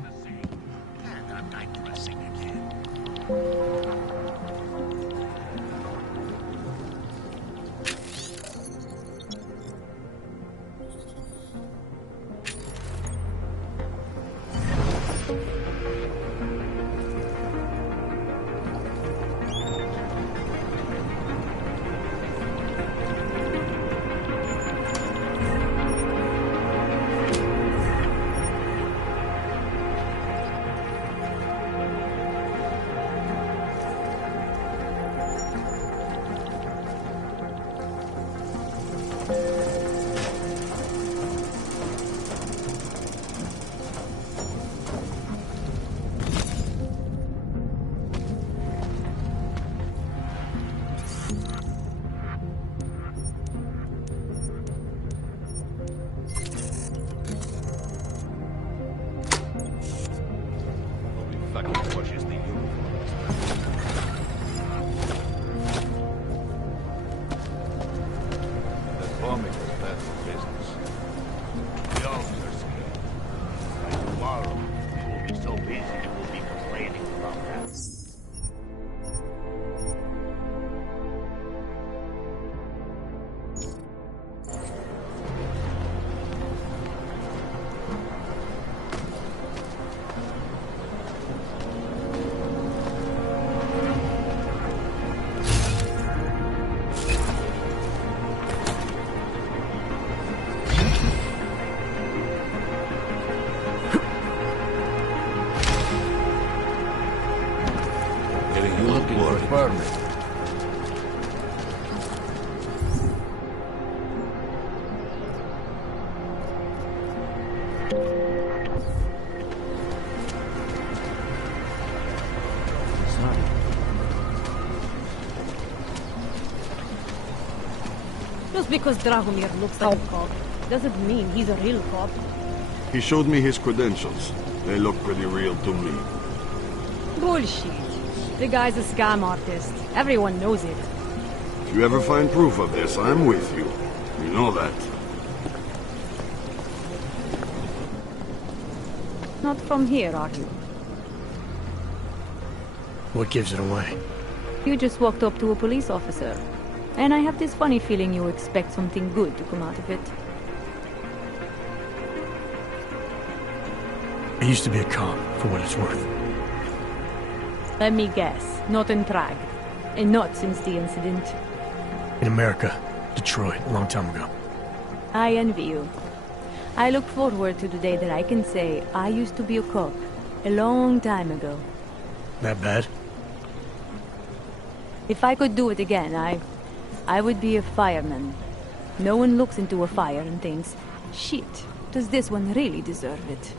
Getting you looking for a permit. Just because Drahomir looks like a cop doesn't mean he's a real cop. He showed me his credentials. They look pretty real to me. Bullshit. The guy's a scam artist. Everyone knows it. If you ever find proof of this, I'm with you. You know that. Not from here, are you? What gives it away? You just walked up to a police officer. And I have this funny feeling you expect something good to come out of it. I used to be a cop, for what it's worth. Let me guess. Not in Prague. And not since the incident. In America. Detroit, a long time ago. I envy you. I look forward to the day that I can say I used to be a cop. A long time ago. That bad? If I could do it again, I would be a fireman. No one looks into a fire and thinks, shit, does this one really deserve it?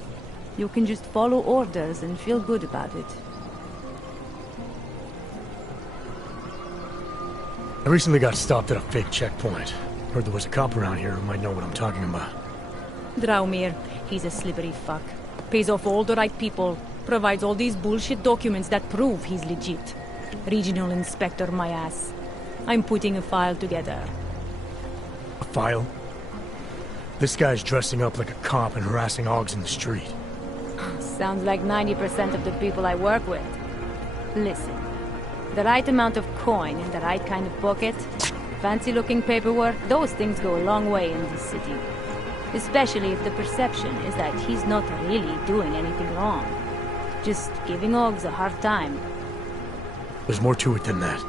You can just follow orders and feel good about it. I recently got stopped at a fake checkpoint. Heard there was a cop around here who might know what I'm talking about. Drahomir, he's a slippery fuck. Pays off all the right people. Provides all these bullshit documents that prove he's legit. Regional inspector, my ass. I'm putting a file together. A file? This guy's dressing up like a cop and harassing Augs in the street. Sounds like 90% of the people I work with. Listen, the right amount of coin in the right kind of pocket, fancy-looking paperwork, those things go a long way in this city. Especially if the perception is that he's not really doing anything wrong. Just giving Augs a hard time. There's more to it than that.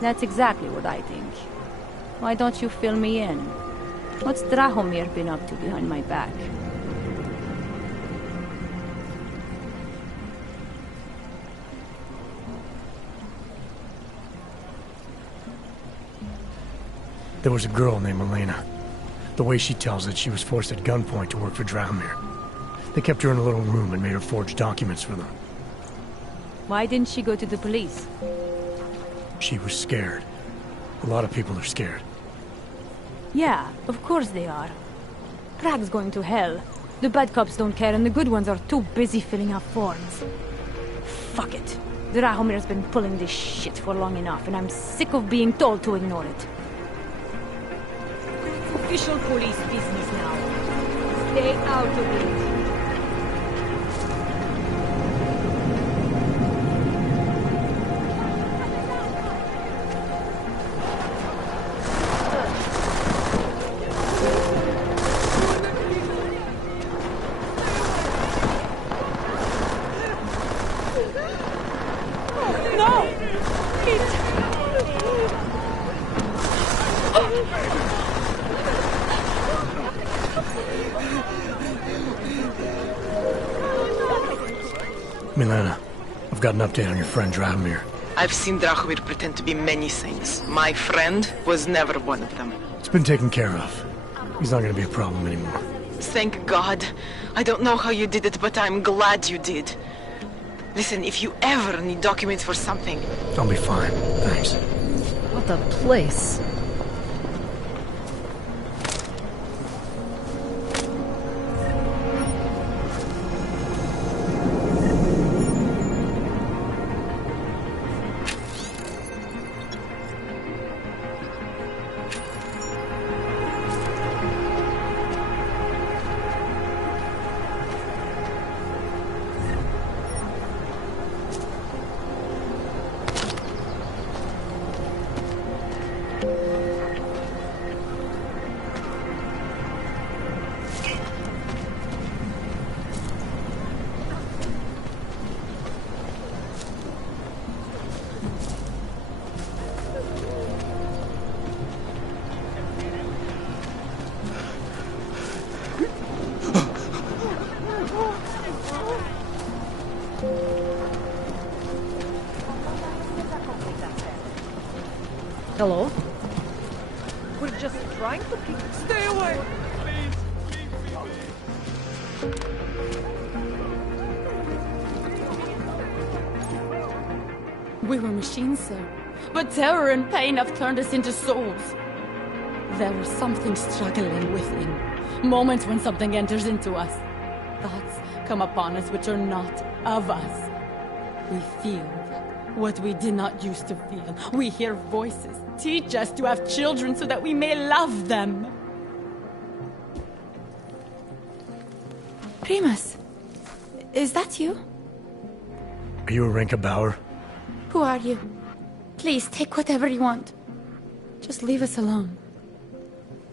That's exactly what I think. Why don't you fill me in? What's Drahomir been up to behind my back? There was a girl named Elena. The way she tells it, she was forced at gunpoint to work for Drahomir. They kept her in a little room and made her forge documents for them. Why didn't she go to the police? She was scared. A lot of people are scared. Yeah, of course they are. Prague's going to hell. The bad cops don't care and the good ones are too busy filling out forms. Fuck it. Drahomir's been pulling this shit for long enough and I'm sick of being told to ignore it. Official police business now. Stay out of it. Milena, I've got an update on your friend Drahomir. I've seen Drahomir pretend to be many things. My friend was never one of them. It's been taken care of. He's not going to be a problem anymore. Thank God. I don't know how you did it, but I'm glad you did. Listen, if you ever need documents for something... I'll be fine, thanks. What a place. Hello? We're just trying to keep... Stay away! We were machines, sir. But terror and pain have turned us into souls. There is something struggling within. Moments when something enters into us. Thoughts come upon us which are not of us. We feel what we did not used to feel. We hear voices. Teach us to have children so that we may love them. Primus, is that you? Are you Arenka Bauer? Who are you? Please, take whatever you want. Just leave us alone.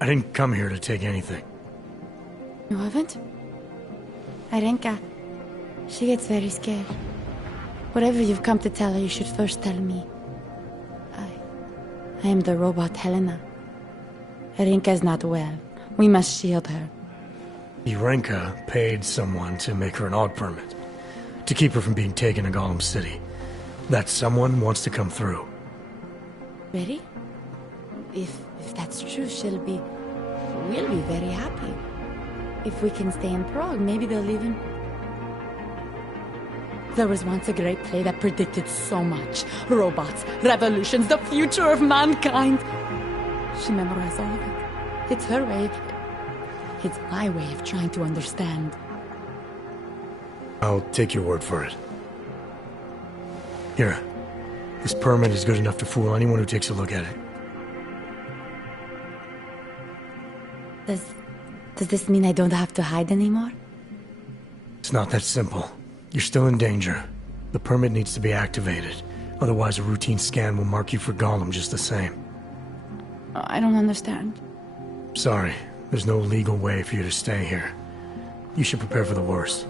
I didn't come here to take anything. You haven't? Arenka, she gets very scared. Whatever you've come to tell her, you should first tell me. I am the robot Helena. Arenka's not well. We must shield her. Arenka paid someone to make her an AUG permit. To keep her from being taken to Golem City. That someone wants to come through. Really? If that's true, we'll be very happy. If we can stay in Prague, maybe they'll even... There was once a great play that predicted so much. Robots, revolutions, the future of mankind. She memorized all of it. It's her way. It's my way of trying to understand. I'll take your word for it. Here. This permit is good enough to fool anyone who takes a look at it. Does this mean I don't have to hide anymore? It's not that simple. You're still in danger. The permit needs to be activated. Otherwise, a routine scan will mark you for Golem just the same. I don't understand. Sorry. There's no legal way for you to stay here. You should prepare for the worst.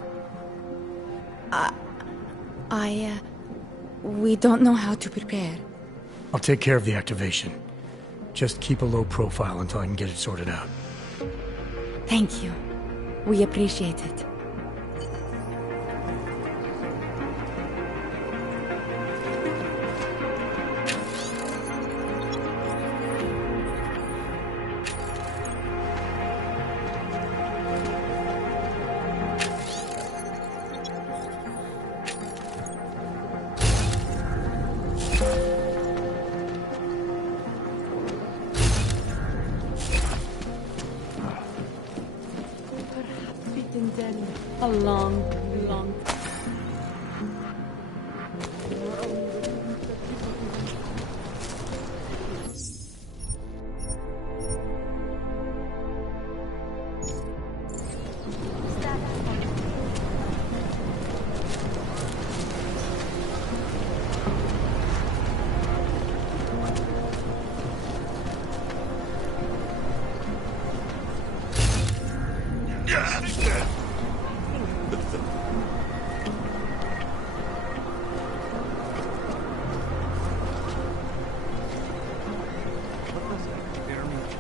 We don't know how to prepare. I'll take care of the activation. Just keep a low profile until I can get it sorted out. Thank you. We appreciate it. A long time.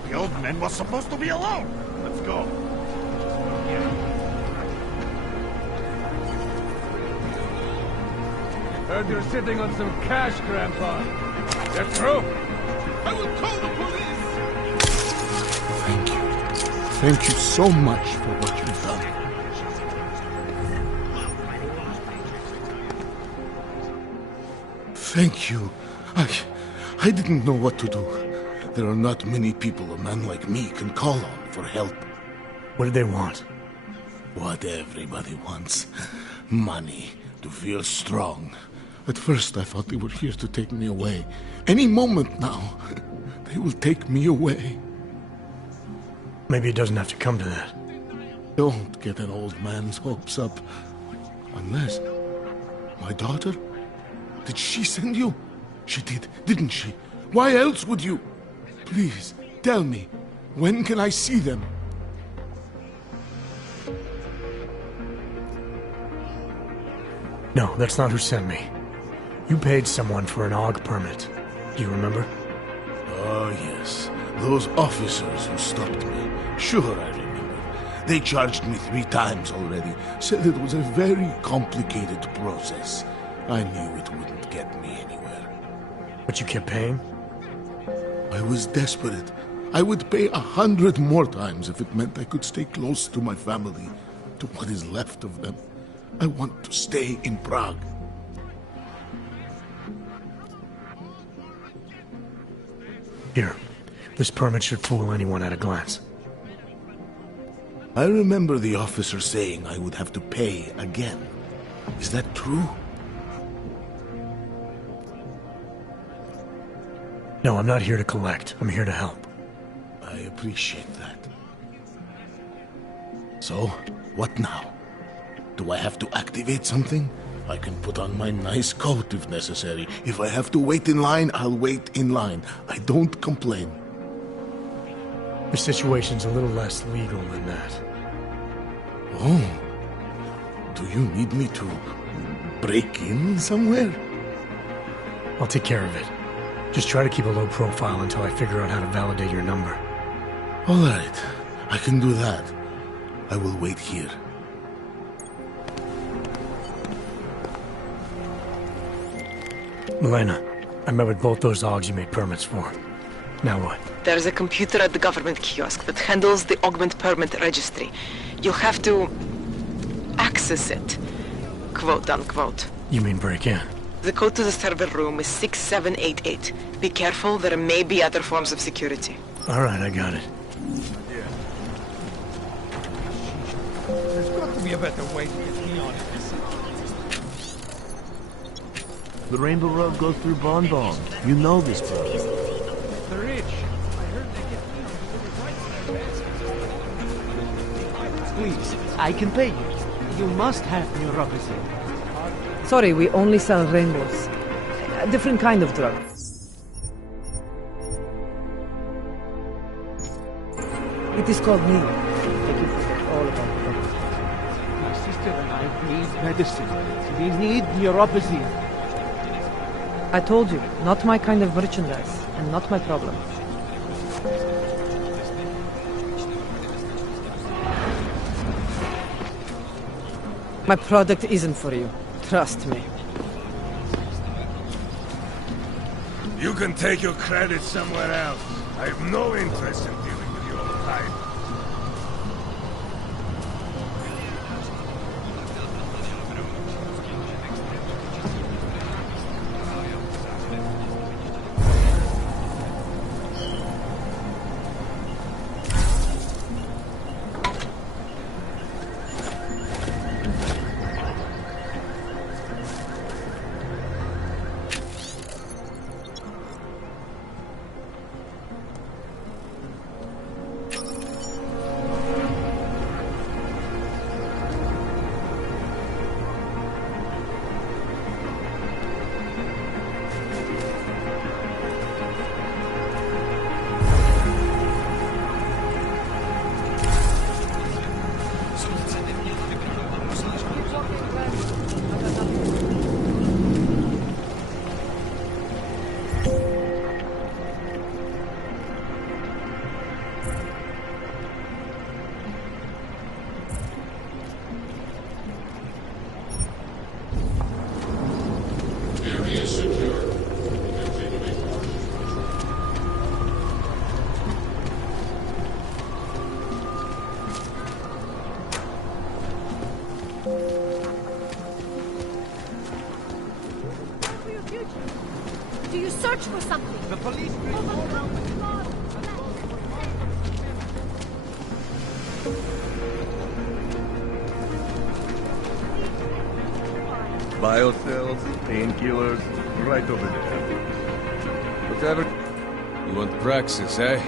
The old man was supposed to be alone. Let's go. Heard you're sitting on some cash, Grandpa. That's true. I will call the police. Thank you. Thank you so much for what you've done. Thank you. I didn't know what to do. There are not many people a man like me can call on for help. What do they want? What everybody wants. Money. To feel strong. At first I thought they were here to take me away. Any moment now, they will take me away. Maybe it doesn't have to come to that. Don't get an old man's hopes up. Unless... My daughter? Did she send you? She did, didn't she? Why else would you? Please, tell me. When can I see them? No, that's not who sent me. You paid someone for an AUG permit. Do you remember? Oh, yes. Those officers who stopped me. Sure, I remember. They charged me 3 times already. Said it was a very complicated process. I knew it wouldn't get me anywhere. But you kept paying? I was desperate. I would pay 100 more times if it meant I could stay close to my family, to what is left of them. I want to stay in Prague. Here, this permit should fool anyone at a glance. I remember the officer saying I would have to pay again. Is that true? No, I'm not here to collect. I'm here to help. I appreciate that. So, what now? Do I have to activate something? I can put on my nice coat if necessary. If I have to wait in line, I'll wait in line. I don't complain. The situation's a little less legal than that. Oh. Do you need me to break in somewhere? I'll take care of it. Just try to keep a low profile until I figure out how to validate your number. All right. I can do that. I will wait here. Milena, I met with both those Augs you made permits for. Now what? There's a computer at the government kiosk that handles the Augment permit registry. You'll have to access it, quote unquote. You mean break in? The code to the server room is 6788. Be careful, there may be other forms of security. All right, I got it. There's got to be a better way to get me on it. The Rainbow Road goes through Bon Bon. You know this road. The rich. I heard they get me on Please, I can pay you. You must have neuropathy. Sorry, we only sell rainbows. A different kind of drug. It is called Neil. I can forget all about it. My sister and I need medicine. We need neuropathy. I told you, not my kind of merchandise, and not my problem. My product isn't for you. Trust me. You can take your credit somewhere else. I have no interest in dealing with your type. Do you search for something? The police. Biocells, painkillers, right over there. Whatever. You want Praxis, eh?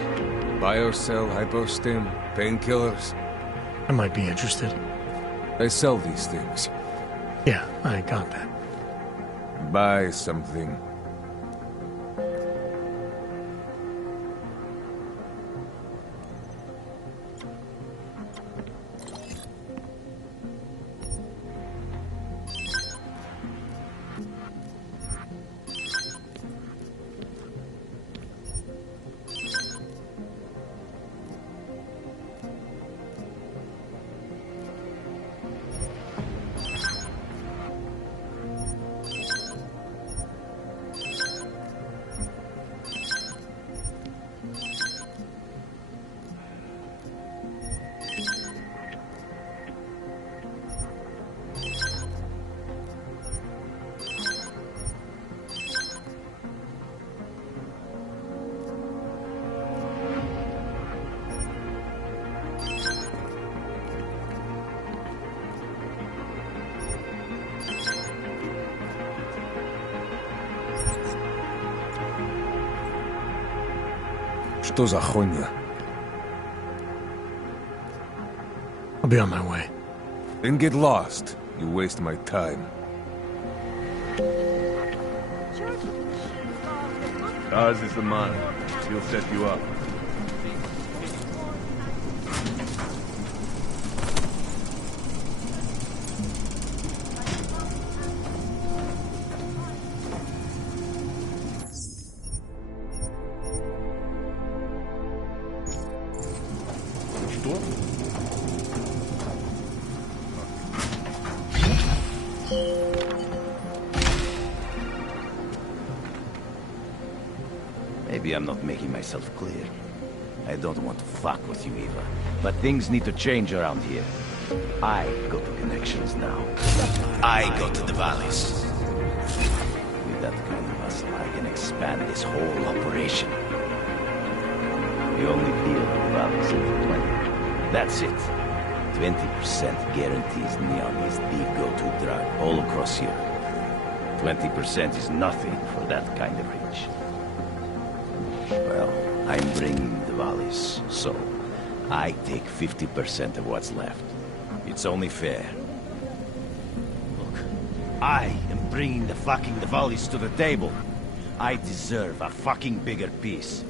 Biocell, hypostim, painkillers. I might be interested. I sell these things. Yeah, I got that. Buy something. Что за хуйня? I'll be on my way. Then get lost. You waste my time. Ours is the man. He'll set you up. Maybe I'm not making myself clear. I don't want to fuck with you, Eva. But things need to change around here. I go to connections now. I go to the valleys. With that kind of muscle, I can expand this whole operation. The only deal with the valleys is 20. That's it. 20% guarantees Neon is the go-to drug all across here. 20% is nothing for that kind of reach. Well, I'm bringing the valleys, so I take 50% of what's left. It's only fair. Look, I am bringing the valleys to the table. I deserve a fucking bigger piece.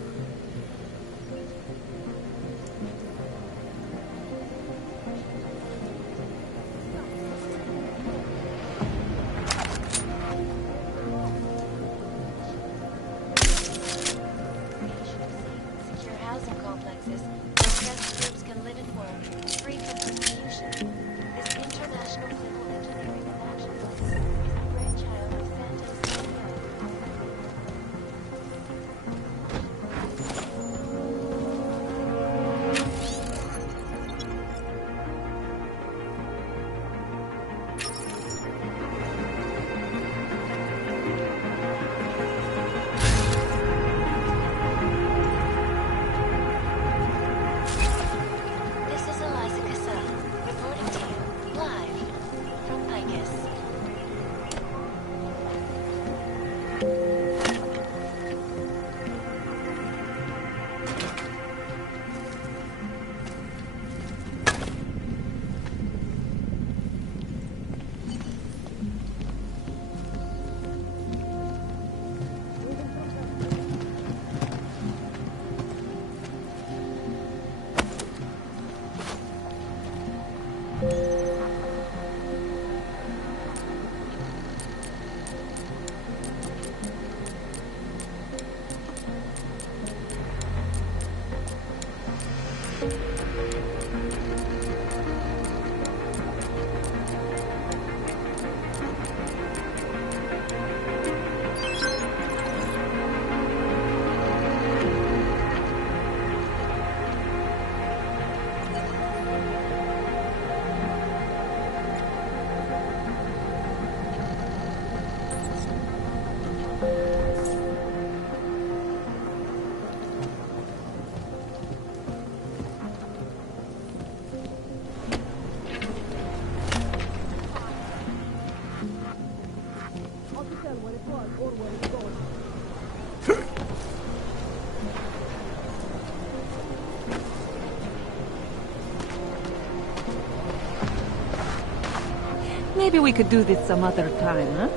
Maybe we could do this some other time, huh?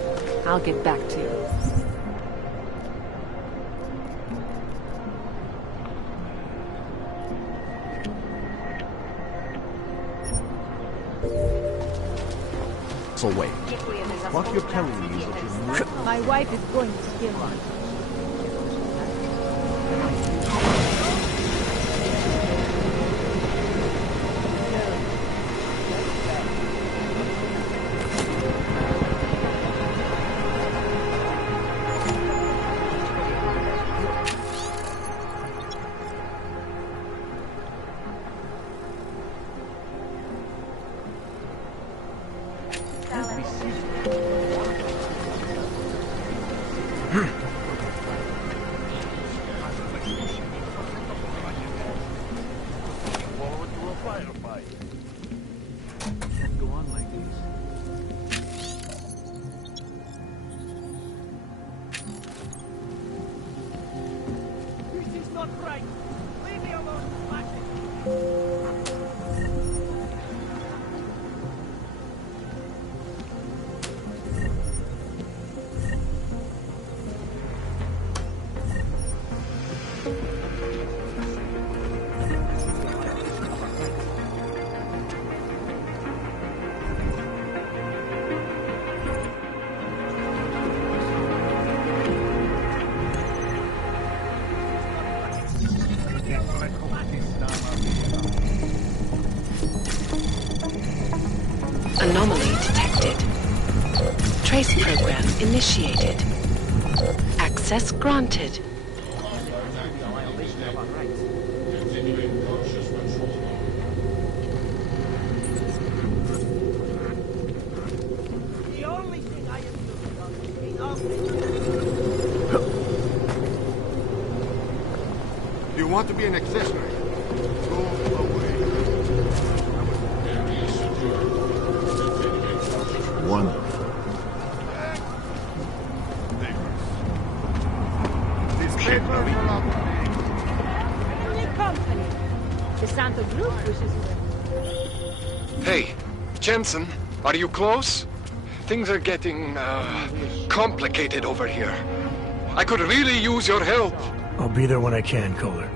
I'll get back to you. So wait. What you're telling me is that you're... My wife is going to kill me. This is not right! initiated. Access granted. You want to be an accessory? Go away. One. These papers are not company. The Santo Group wishes Hey, Jensen, are you close? Things are getting, complicated over here. I could really use your help. I'll be there when I can, Kohler.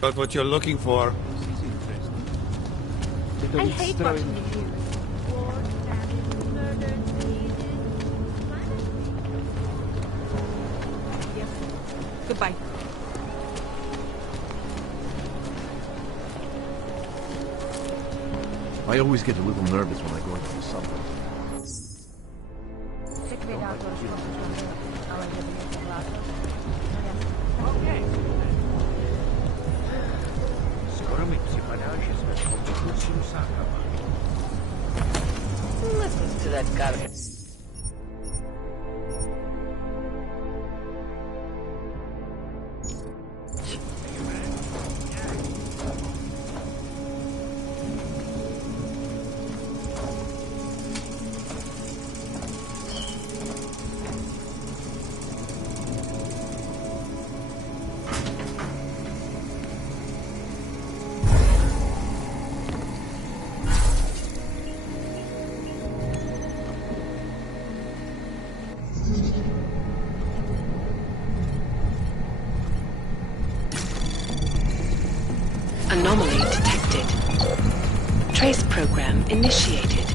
Got what you're looking for. I hate watching the news. War, famine, murder, diseases. Yep. Goodbye. I always get a little nervous when I go into the subway. Listen to that garbage. Anomaly detected. Trace program initiated.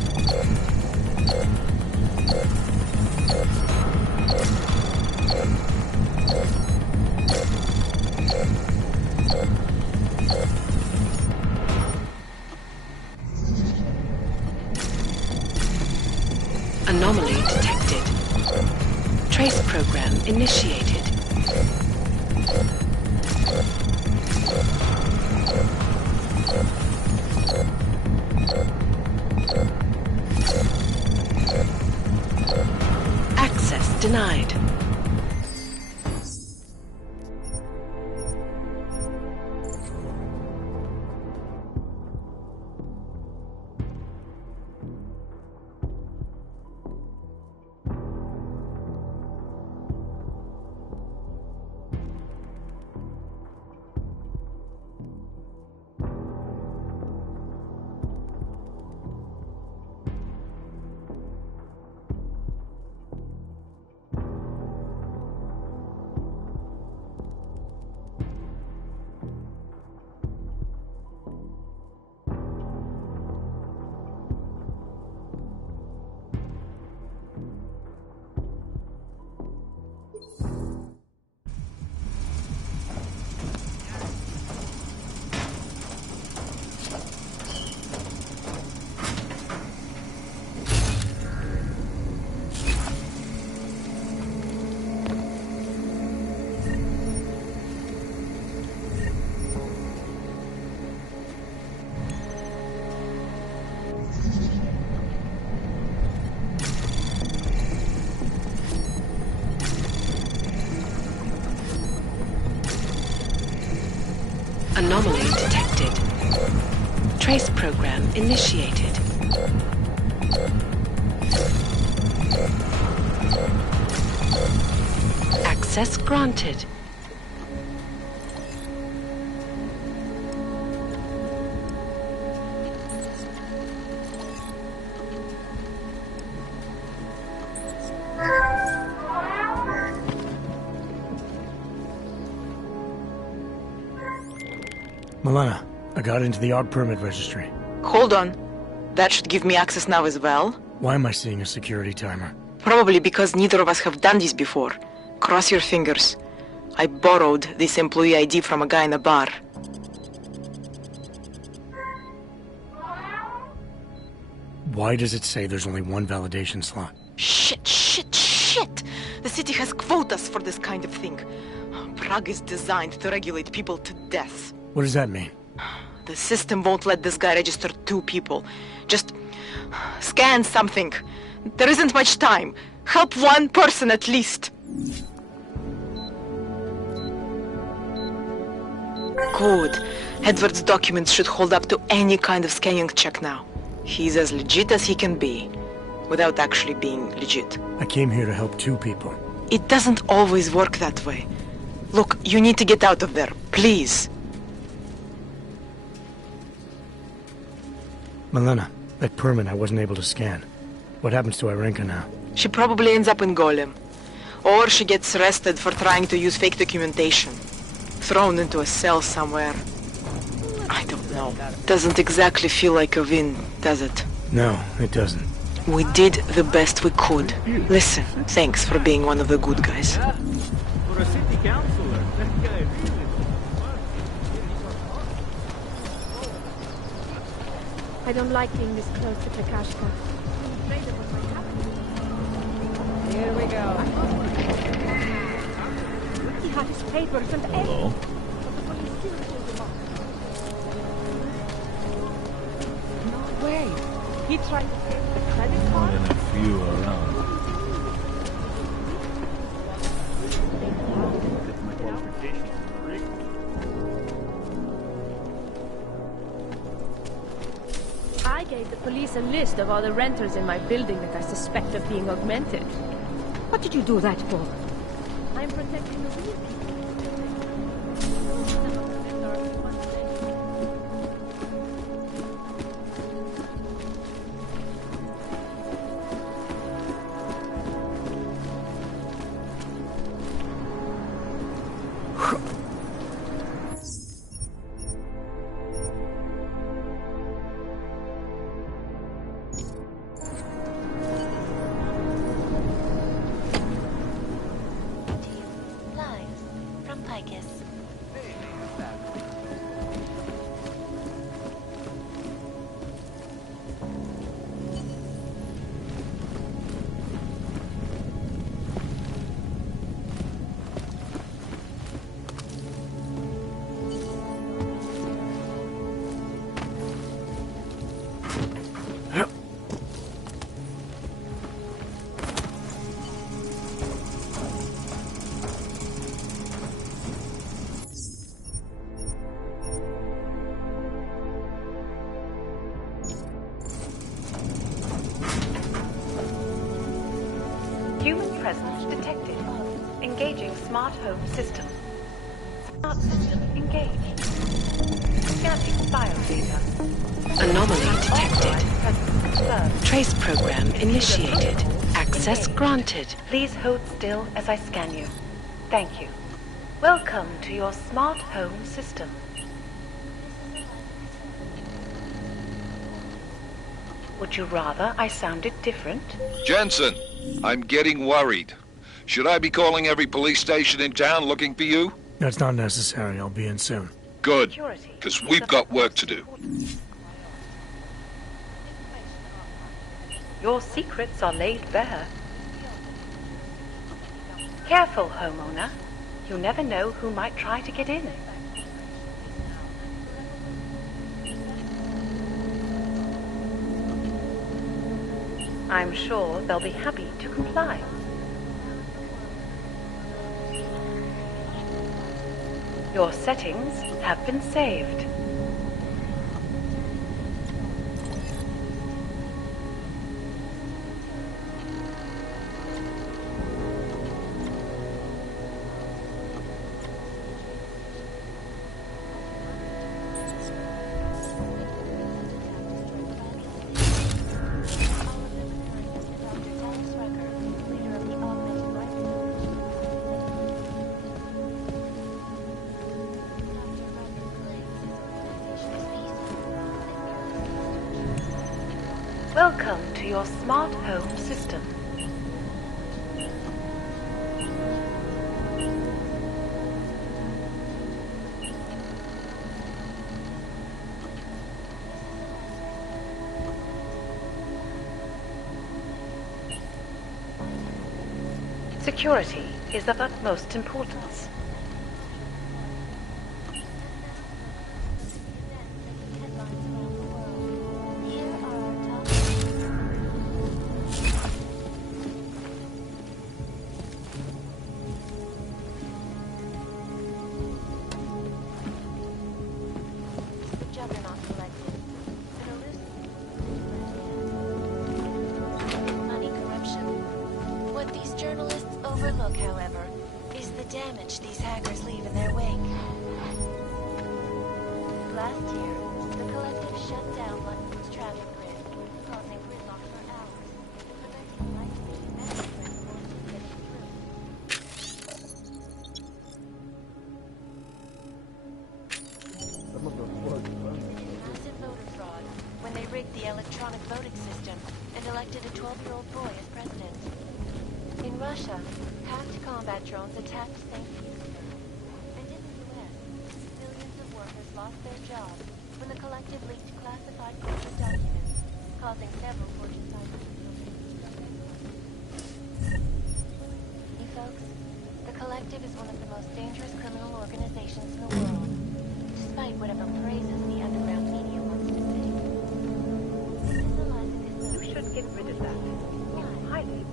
Anomaly detected. Trace program initiated. Anomaly detected. Trace program initiated. Access granted. Milena, I got into the ARC permit registry. Hold on. That should give me access now as well. Why am I seeing a security timer? Probably because neither of us have done this before. Cross your fingers. I borrowed this employee ID from a guy in a bar. Why does it say there's only one validation slot? Shit! The city has quotas for this kind of thing. Prague is designed to regulate people to death. What does that mean? The system won't let this guy register 2 people. Just scan something. There isn't much time. Help 1 person at least. Good. Edward's documents should hold up to any kind of scanning check now. He's as legit as he can be, without actually being legit. I came here to help 2 people. It doesn't always work that way. Look, you need to get out of there, please. Milena, that permit I wasn't able to scan. What happens to Irenka now? She probably ends up in Golem. Or she gets arrested for trying to use fake documentation. Thrown into a cell somewhere. I don't know. Doesn't exactly feel like a win, does it? No, it doesn't. We did the best we could. Listen, thanks for being one of the good guys. For a city councillor, that guy really... I don't like being this close to Takashka. Here we go. He had his papers and everything. Hello? But the police still pulled him up. No way. He tried to take the credit More card. than a few around. I gave the police a list of all the renters in my building that I suspect of being augmented. What did you do that for? I'm protecting the real people. Human presence detected. Engaging smart home system. Smart system engaged. Scanning biodata. Anomaly detected. Trace program initiated. Access granted. Please hold still as I scan you. Thank you. Welcome to your smart home system. Would you rather I sounded different? Jensen, I'm getting worried. Should I be calling every police station in town looking for you? That's not necessary. I'll be in soon. Good, because we've got work to do. Your secrets are laid bare. Careful, homeowner. You never know who might try to get in. I'm sure they'll be happy to comply. Your settings have been saved. Welcome to your smart home system. Security is of utmost importance. Overlook, however, is the damage these hackers leave in their wake. Last year, the Collective shut down London's traffic grid, causing gridlock for hours, preventing life-saving medical transport from getting massive voter fraud when they rigged the electronic voting system and elected a 12-year-old boy as president. In Russia, hacked combat drones attacked St. Petersburg. And in the U.S., millions of workers lost their jobs when the Collective leaked classified corporate documents, causing several Fortune 500 Hey folks, the Collective is one of the most dangerous criminal organizations in the world, despite whatever praises the underground media wants to say. You should get rid of that. It's highly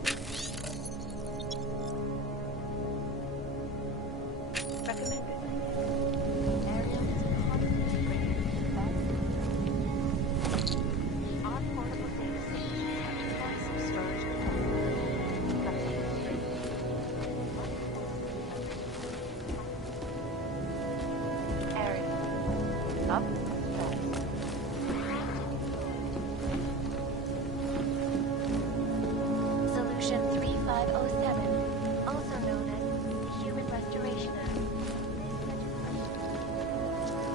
Solution 3507, also known as the Human Restoration Act.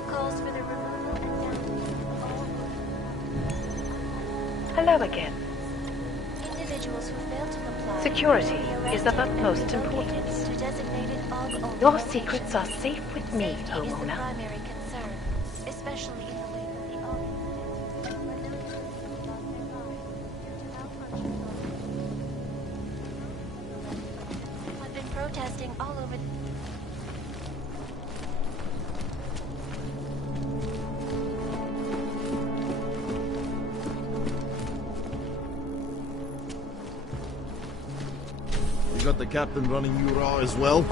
Calls for the removal and damage of all. Hello again. Individuals who fail to comply. Security is of utmost importance. To designated AUG Your secrets are safe with me, Safety is the homeowner. primary concern, especially in the wake of the AUG incident, where millions of people lost their lives due to malfunctions on I've been protesting all over the You got the captain running you raw as well?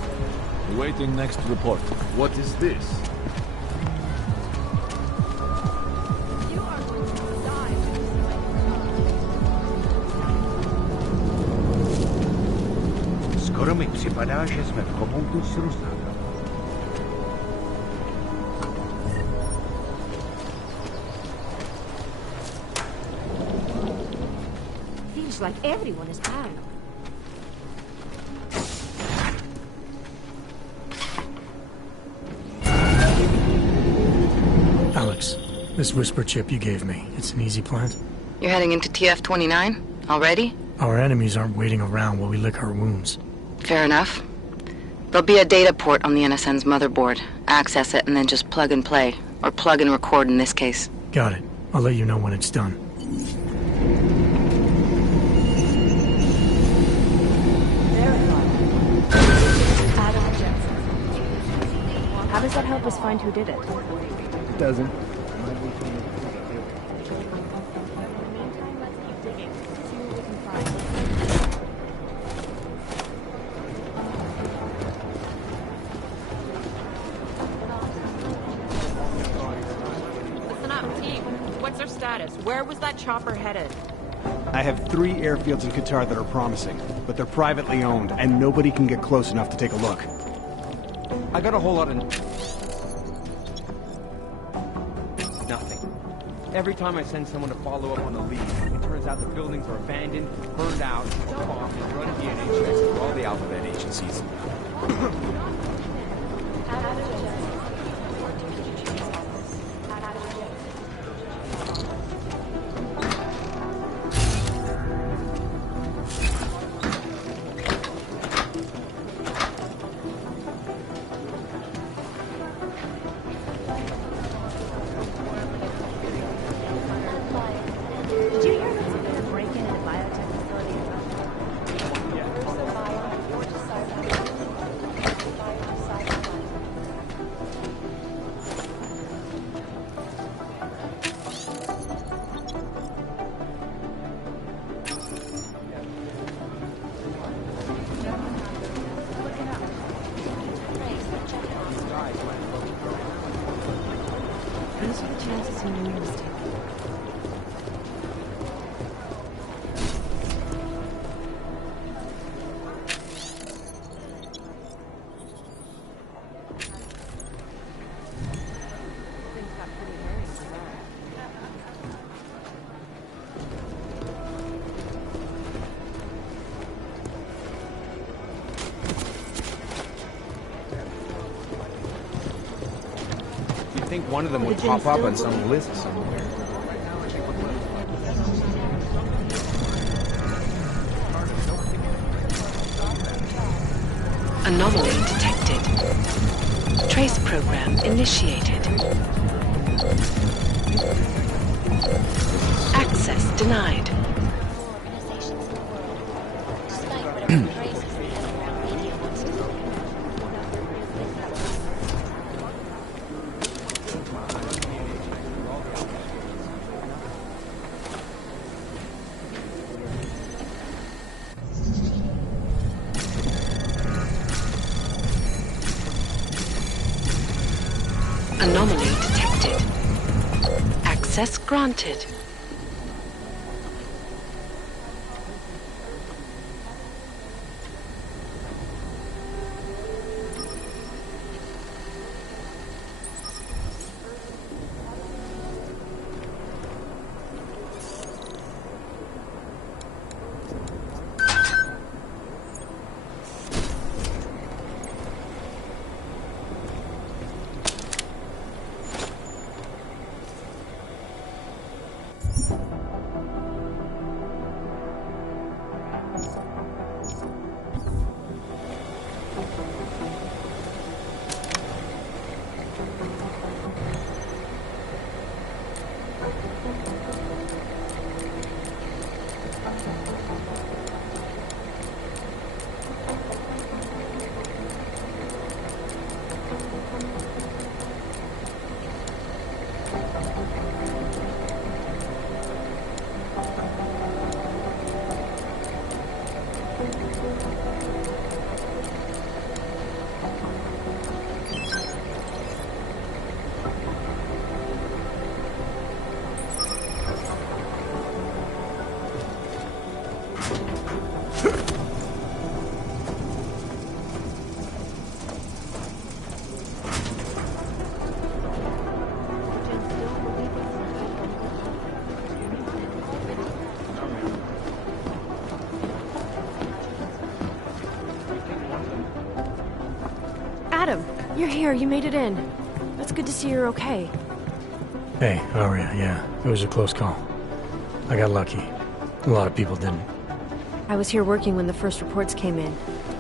Waiting next report. What is this? Skoro mi připadá, že jsme v komoutu s Rusem. Feels like everyone is paranoid. Alex, this whisper chip you gave me, it's an easy plant? You're heading into TF-29? Already? Our enemies aren't waiting around while we lick our wounds. Fair enough. There'll be a data port on the NSN's motherboard. Access it and then just plug and play. Or plug and record in this case. Got it. I'll let you know when it's done. How does that help us find who did it? It doesn't. What's our status? Where was that chopper headed? I have 3 airfields in Qatar that are promising, but they're privately owned, and nobody can get close enough to take a look. I got a whole lot of... nothing. Every time I send someone to follow up on a lead, it turns out the buildings are abandoned, burned out, or bombed, and run DNA checks through all the alphabet agencies. I think one of them would pop up on some list somewhere. Anomaly detected. Trace program initiated. Access denied. Anomaly detected. Access granted. Adam, you're here. You made it in. It's good to see you're okay. Hey, Aria, yeah. It was a close call. I got lucky. A lot of people didn't. I was here working when the first reports came in.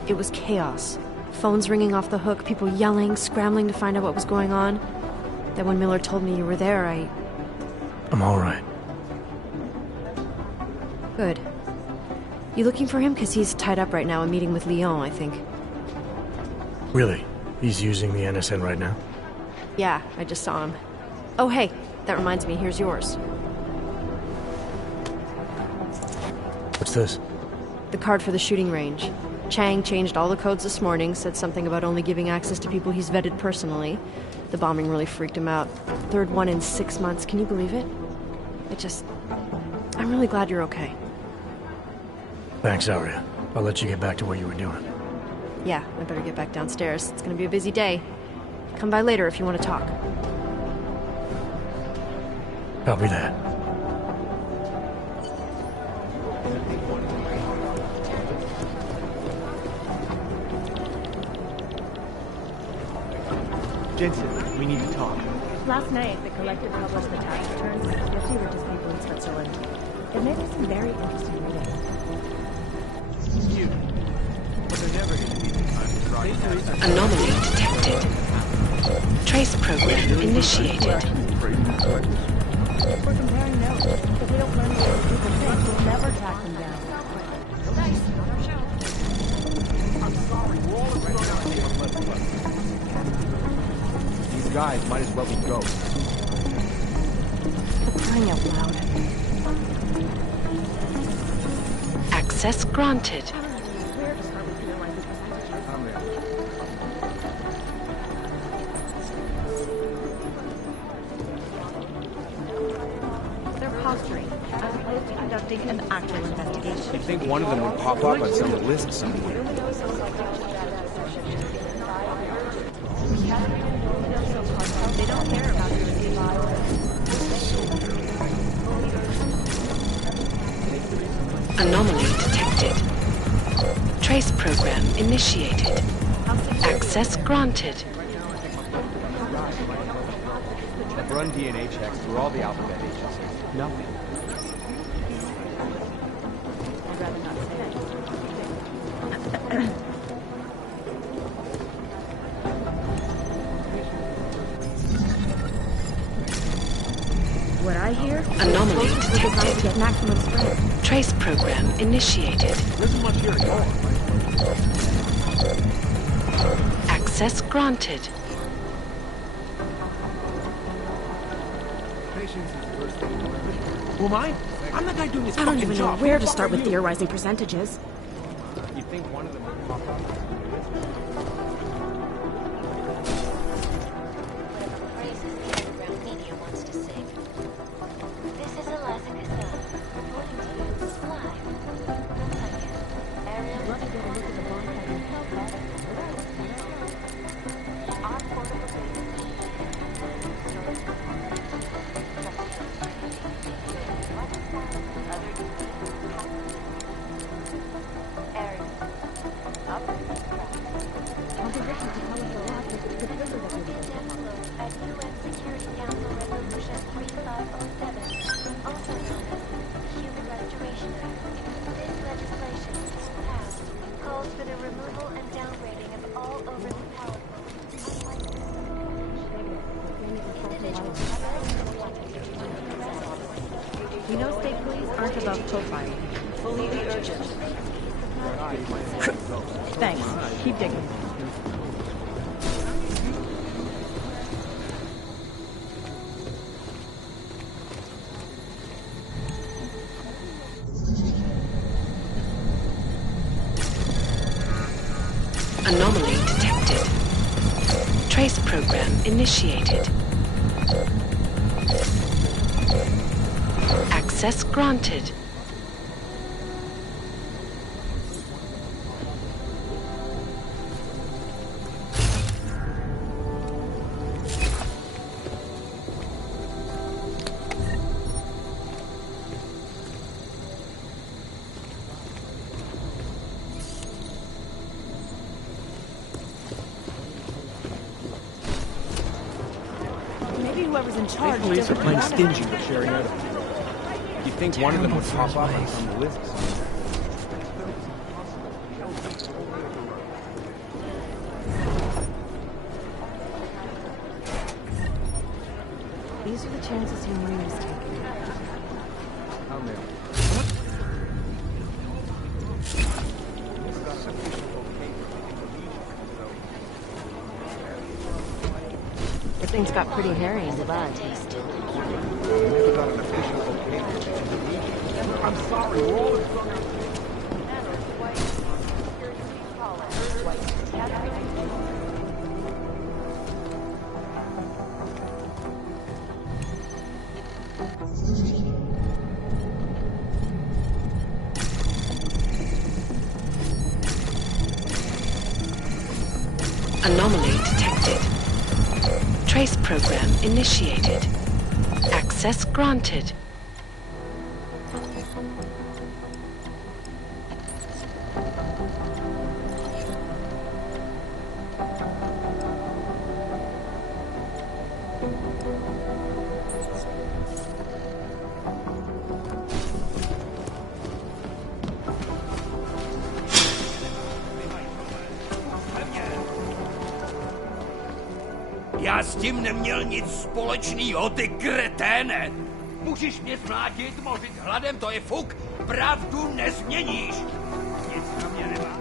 It was chaos. Phones ringing off the hook, people yelling, scrambling to find out what was going on. Then when Miller told me you were there, I'm all right. Good. You looking for him? Because he's tied up right now, a meeting with Leon, I think. Really? He's using the NSN right now? Yeah, I just saw him. Oh, hey, that reminds me, here's yours. What's this? The card for the shooting range. Chang changed all the codes this morning, said something about only giving access to people he's vetted personally. The bombing really freaked him out. Third one in 6 months, can you believe it? I'm really glad you're okay. Thanks, Arya. I'll let you get back to what you were doing. Yeah, I better get back downstairs. It's gonna be a busy day. Come by later if you want to talk. Copy that. Jensen, we need to talk. Last night, the Collective published the tax returns of 50 richest people in Switzerland. It made me some very interesting reading. Cute. But they're never going to be the time to broadcast. Anomaly detected. Trace program initiated. We're comparing notes. If we don't learn what those people think, we'll never track them down. I'm sorry, we're all These guys might as well be ghosts. For crying out loud. Access granted. They're posturing, as opposed to conducting an actual investigation. You'd think one of them would pop up on some list somewhere. They don't care about your Anomaly detected. Trace program initiated. Access granted. I've run DNA checks through all the alphabet agencies. Nothing. I'd rather not say it. What I hear? Anomaly detected. To get maximum strength. Trace program initiated. Isn't much here at all. Access granted. Who am I? I'm the guy doing this I don't fucking even know job. where to start with theorizing percentages. You'd think one of them would pop up. We know state police aren't above profiling. Fully urgent. Thanks. Keep digging. Anomaly detected. Trace program initiated. Access granted. Maybe whoever's in charge Police are doesn't playing have it. stingy with sharing out. You'd think one of them would pop up on some list somewhere. These are the chances Henry was taking. Things got pretty hairy in Dubai. Never got an official okay. I'm sorry, we're all in front of Trace program initiated. Access granted. Já s tím neměl nic společného, ty kreténe! Můžeš mě zmlátit, mořit hladem, to je fuk! Pravdu nezměníš! Nic na mě nemá.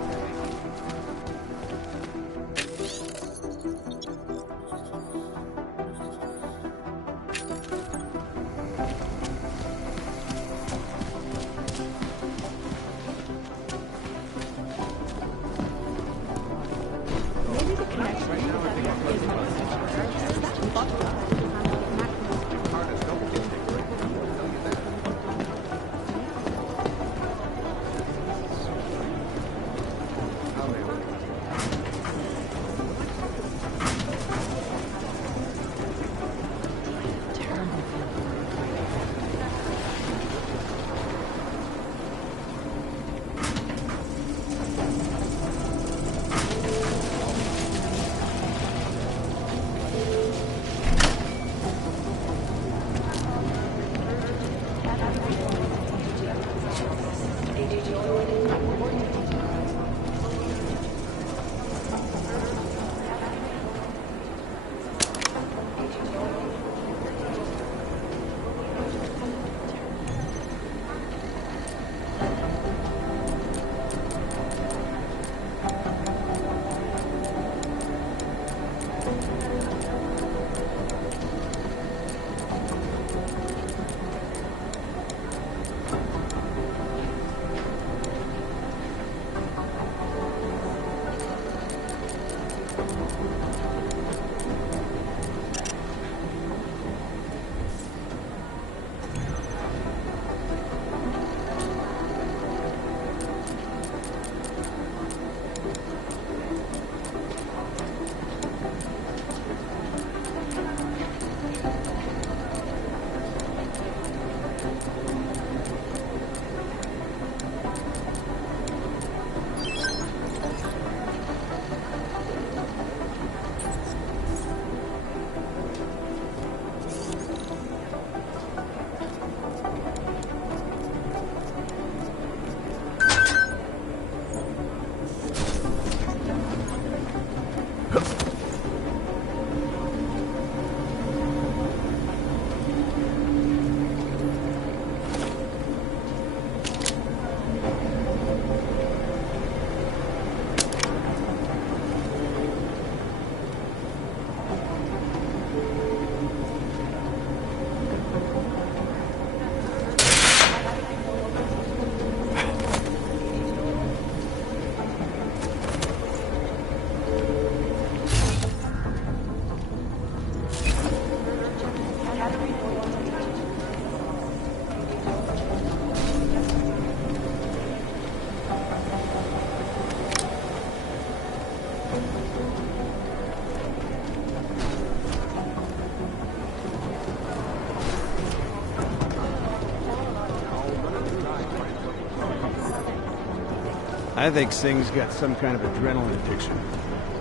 I think Singh's got some kind of adrenaline addiction.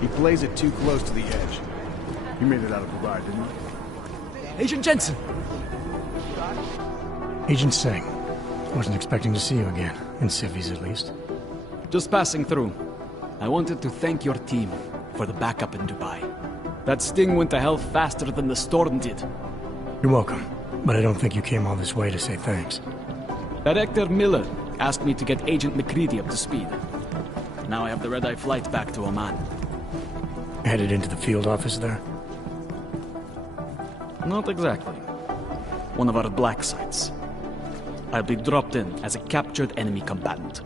He plays it too close to the edge. You made it out of the ride, didn't you? Agent Jensen! Agent Singh. Wasn't expecting to see you again. In civvies, at least. Just passing through. I wanted to thank your team for the backup in Dubai. That sting went to hell faster than the storm did. You're welcome. But I don't think you came all this way to say thanks. Director Miller asked me to get Agent McCready up to speed. Now I have the red-eye flight back to Oman. Headed into the field office there? Not exactly. One of our black sites. I'll be dropped in as a captured enemy combatant.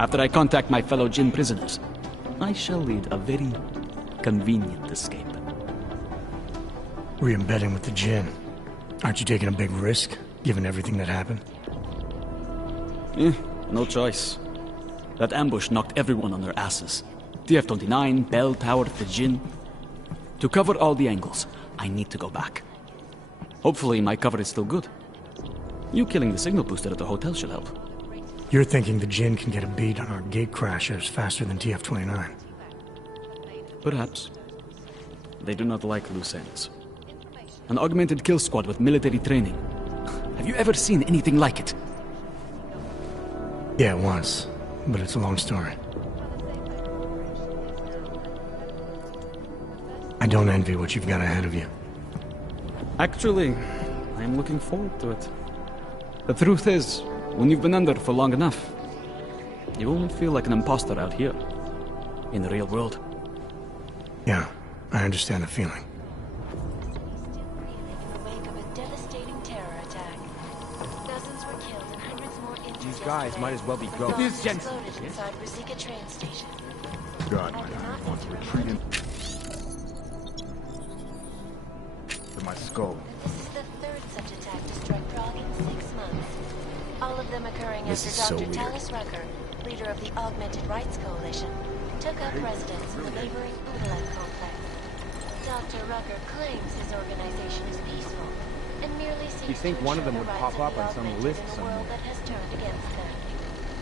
After I contact my fellow Jinn prisoners, I shall lead a very convenient escape. Re-embedding with the Jinn. Aren't you taking a big risk, given everything that happened? No choice. That ambush knocked everyone on their asses. TF-29, Bell Tower, the Jinn. To cover all the angles, I need to go back. Hopefully my cover is still good. You killing the signal booster at the hotel should help. You're thinking the Jinn can get a beat on our gate crashers faster than TF-29. Perhaps. They do not like loose ends. An augmented kill squad with military training. Have you ever seen anything like it? Yeah, once. But it's a long story. I don't envy what you've got ahead of you. Actually, I am looking forward to it. The truth is, when you've been under for long enough, you only feel like an imposter out here, in the real world. Yeah, I understand the feeling. These guys might as well be ghosts. It is Jensen. Inside Ruzicka train station. God, my eye wants to retreat into my skull. This is the third such attack to strike Prague in 6 months. All of them occurring This after is so Dr. weird. Talis Rucker, leader of the Augmented Rights Coalition, took up residence in the neighboring Udalek complex. Dr. Rucker claims his organization is peaceful and merely seeks You think to one of them ensure would the pop rights up on of the some augmented list in a somewhere? world that has turned against them.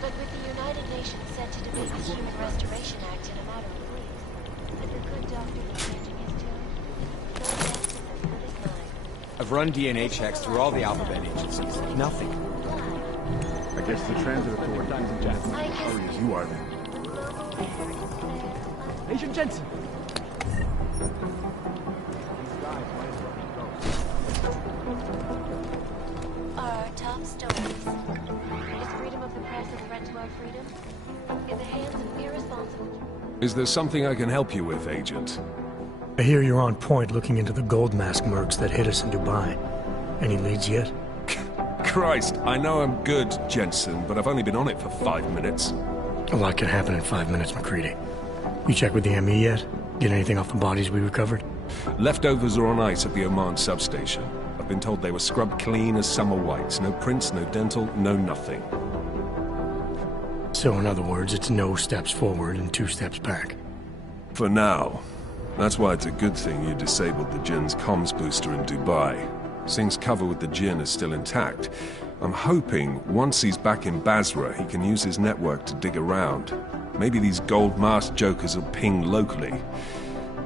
But with the United Nations set to debate the Human Restoration Act in a matter of weeks, and the good doctor is changing his tune, no guess is as good as mine. I've run DNA checks through all the alphabet agencies. Nothing. I guess the transit authority isn't just in a hurry as you are then. Agent Jensen! Are our top stories. Is freedom of the press a threat to our freedom? In the hands of irresponsible... Is there something I can help you with, Agent? I hear you're on point looking into the gold mask mercs that hit us in Dubai. Any leads yet? Christ, I know I'm good, Jensen, but I've only been on it for 5 minutes. A lot can happen in 5 minutes, McCready. You check with the ME yet? Get anything off the bodies we recovered? Leftovers are on ice at the Oman substation. I've been told they were scrubbed clean as summer whites. No prints, no dental, no nothing. So in other words, it's no steps forward and 2 steps back. For now. That's why it's a good thing you disabled the Jinn's comms booster in Dubai. Singh's cover with the Jinn is still intact. I'm hoping once he's back in Basra, he can use his network to dig around. Maybe these gold mask jokers will ping locally.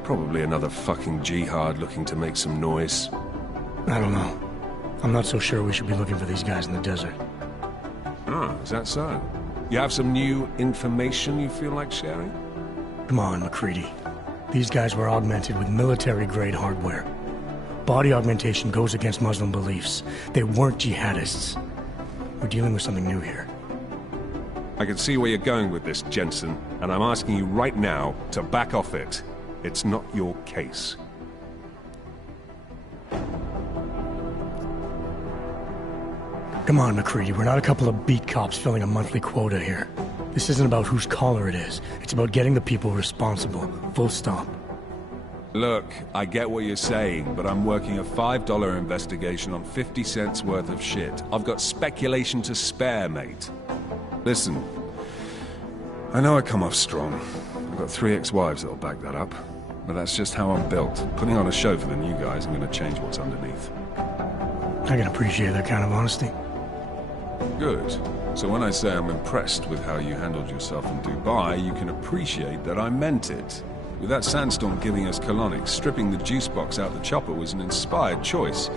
Probably another fucking jihad looking to make some noise. I don't know. I'm not so sure we should be looking for these guys in the desert. Ah, is that so? You have some new information you feel like sharing? Come on, McCready. These guys were augmented with military-grade hardware. Body augmentation goes against Muslim beliefs. They weren't jihadists. We're dealing with something new here. I can see where you're going with this, Jensen, and I'm asking you right now to back off it. It's not your case. Come on, McCready. We're not a couple of beat cops filling a monthly quota here. This isn't about whose collar it is. It's about getting the people responsible. Full stop. Look, I get what you're saying, but I'm working a $5 investigation on 50 cents worth of shit. I've got speculation to spare, mate. Listen, I know I come off strong. I've got 3 ex-wives that'll back that up. But that's just how I'm built. Putting on a show for the new guys, I'm gonna change what's underneath. I can appreciate that kind of honesty. Good. So when I say I'm impressed with how you handled yourself in Dubai, you can appreciate that I meant it. With that sandstorm giving us colonics, stripping the juice box out the chopper was an inspired choice.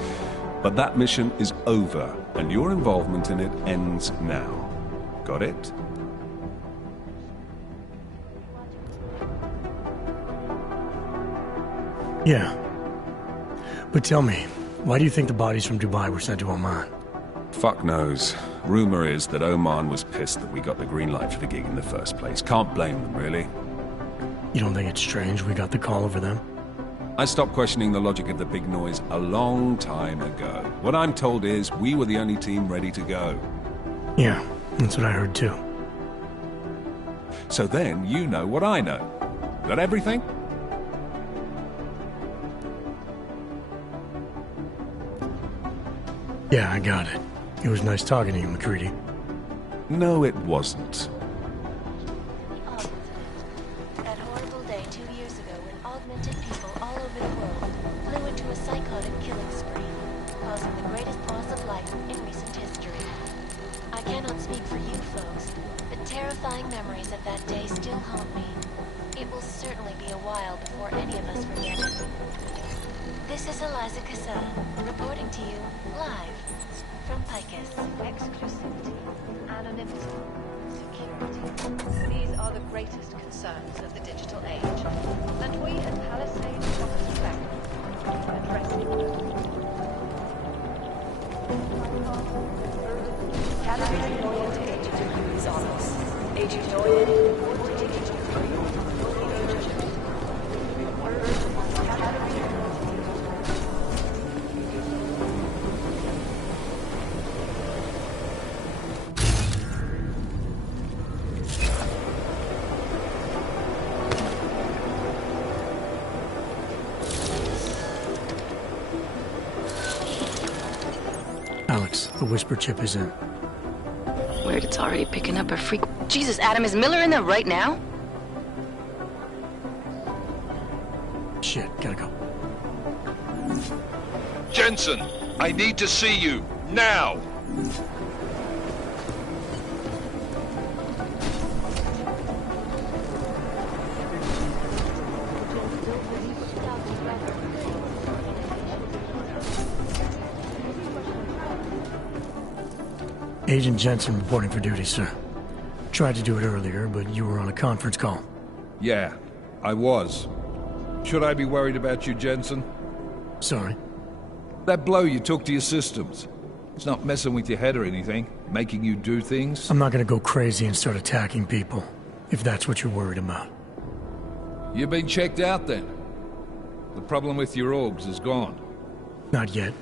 But that mission is over, and your involvement in it ends now. Got it? Yeah. But tell me, why do you think the bodies from Dubai were sent to Oman? Fuck knows. Rumor is that Oman was pissed that we got the green light for the gig in the first place. Can't blame them, really. You don't think it's strange we got the call over them? I stopped questioning the logic of the big noise a long time ago. What I'm told is we were the only team ready to go. Yeah, that's what I heard too. So then you know what I know. Got everything? Yeah, I got it. It was nice talking to you, McCready. No, it wasn't. That horrible day 2 years ago when augmented people all over the world flew into a but terrifying memories of that day still haunt me. It will certainly be a while before any of us forget it. This is Eliza Cassan, reporting to you live from Picus. Exclusivity, anonymity, security. These are the greatest concerns of the digital age, and we at Palisade Property Bank address it. Academy Doyen to Agent Dupuis' office. Agent Doyen, report to Agent Dupuis. Alex, the Whisper chip is in. Weird, it's already picking up a freak. Jesus, Adam, is Miller in there right now? Shit, gotta go. Jensen, I need to see you, now! Agent Jensen reporting for duty, sir. Tried to do it earlier, but you were on a conference call. Yeah, I was. Should I be worried about you, Jensen? Sorry? That blow you took to your systems. It's not messing with your head or anything, making you do things. I'm not gonna go crazy and start attacking people, if that's what you're worried about. You've been checked out then? The problem with your orgs is gone? Not yet.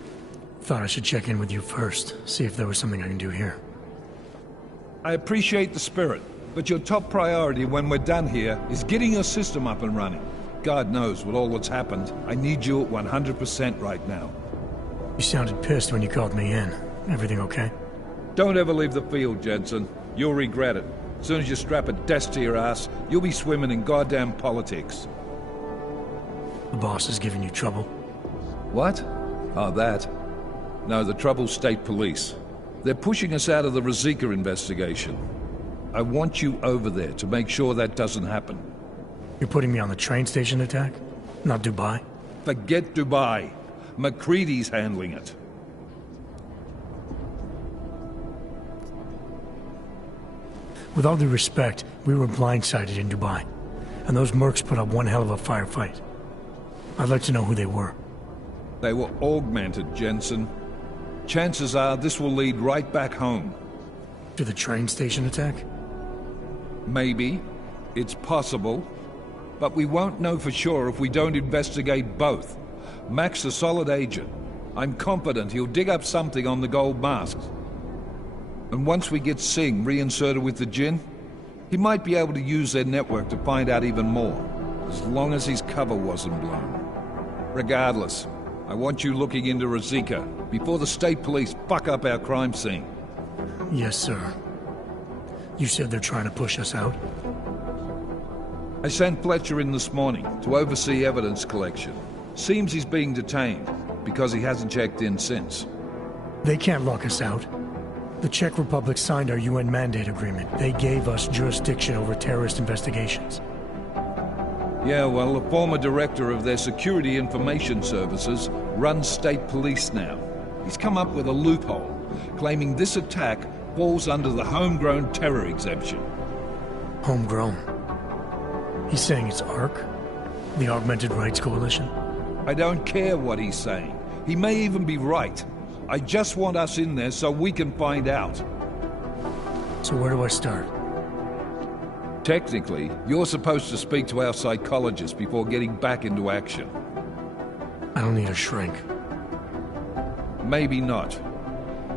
Thought I should check in with you first, see if there was something I can do here. I appreciate the spirit, but your top priority when we're done here is getting your system up and running. God knows with all that's happened, I need you at 100% right now. You sounded pissed when you called me in. Everything okay? Don't ever leave the field, Jensen. You'll regret it. As soon as you strap a desk to your ass, you'll be swimming in goddamn politics. The boss is giving you trouble? What? Oh, that. No, the trouble's state police. They're pushing us out of the Ruzicka investigation. I want you over there to make sure that doesn't happen. You're putting me on the train station attack? Not Dubai? Forget Dubai. MacCready's handling it. With all due respect, we were blindsided in Dubai. And those mercs put up one hell of a firefight. I'd like to know who they were. They were augmented, Jensen. Chances are this will lead right back home. To the train station attack? Maybe. It's possible. But we won't know for sure if we don't investigate both. Mac's a solid agent. I'm confident he'll dig up something on the gold masks. And once we get Singh reinserted with the Jinn, he might be able to use their network to find out even more, as long as his cover wasn't blown. Regardless, I want you looking into Ruzicka before the state police fuck up our crime scene. Yes, sir. You said they're trying to push us out? I sent Fletcher in this morning to oversee evidence collection. Seems he's being detained because he hasn't checked in since. They can't lock us out. The Czech Republic signed our UN mandate agreement. They gave us jurisdiction over terrorist investigations. Yeah, well, the former director of their security information services runs state police now. He's come up with a loophole, claiming this attack falls under the homegrown terror exemption. Homegrown? He's saying it's ARC? The Augmented Rights Coalition? I don't care what he's saying. He may even be right. I just want us in there so we can find out. So where do I start? Technically, you're supposed to speak to our psychologist before getting back into action. I don't need a shrink. Maybe not.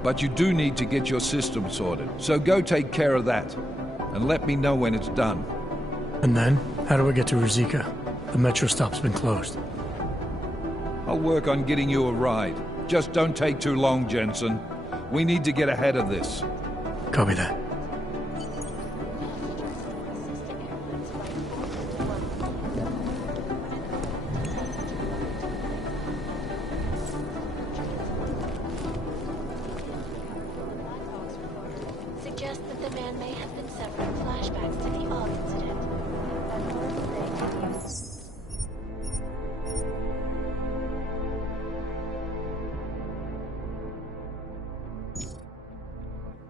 But you do need to get your system sorted, so go take care of that. And let me know when it's done. And then? How do I get to Ruzicka? The metro stop's been closed. I'll work on getting you a ride. Just don't take too long, Jensen. We need to get ahead of this. Copy that. Suggest that the man may have been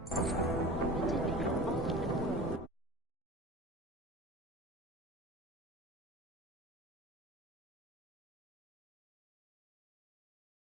Thank you.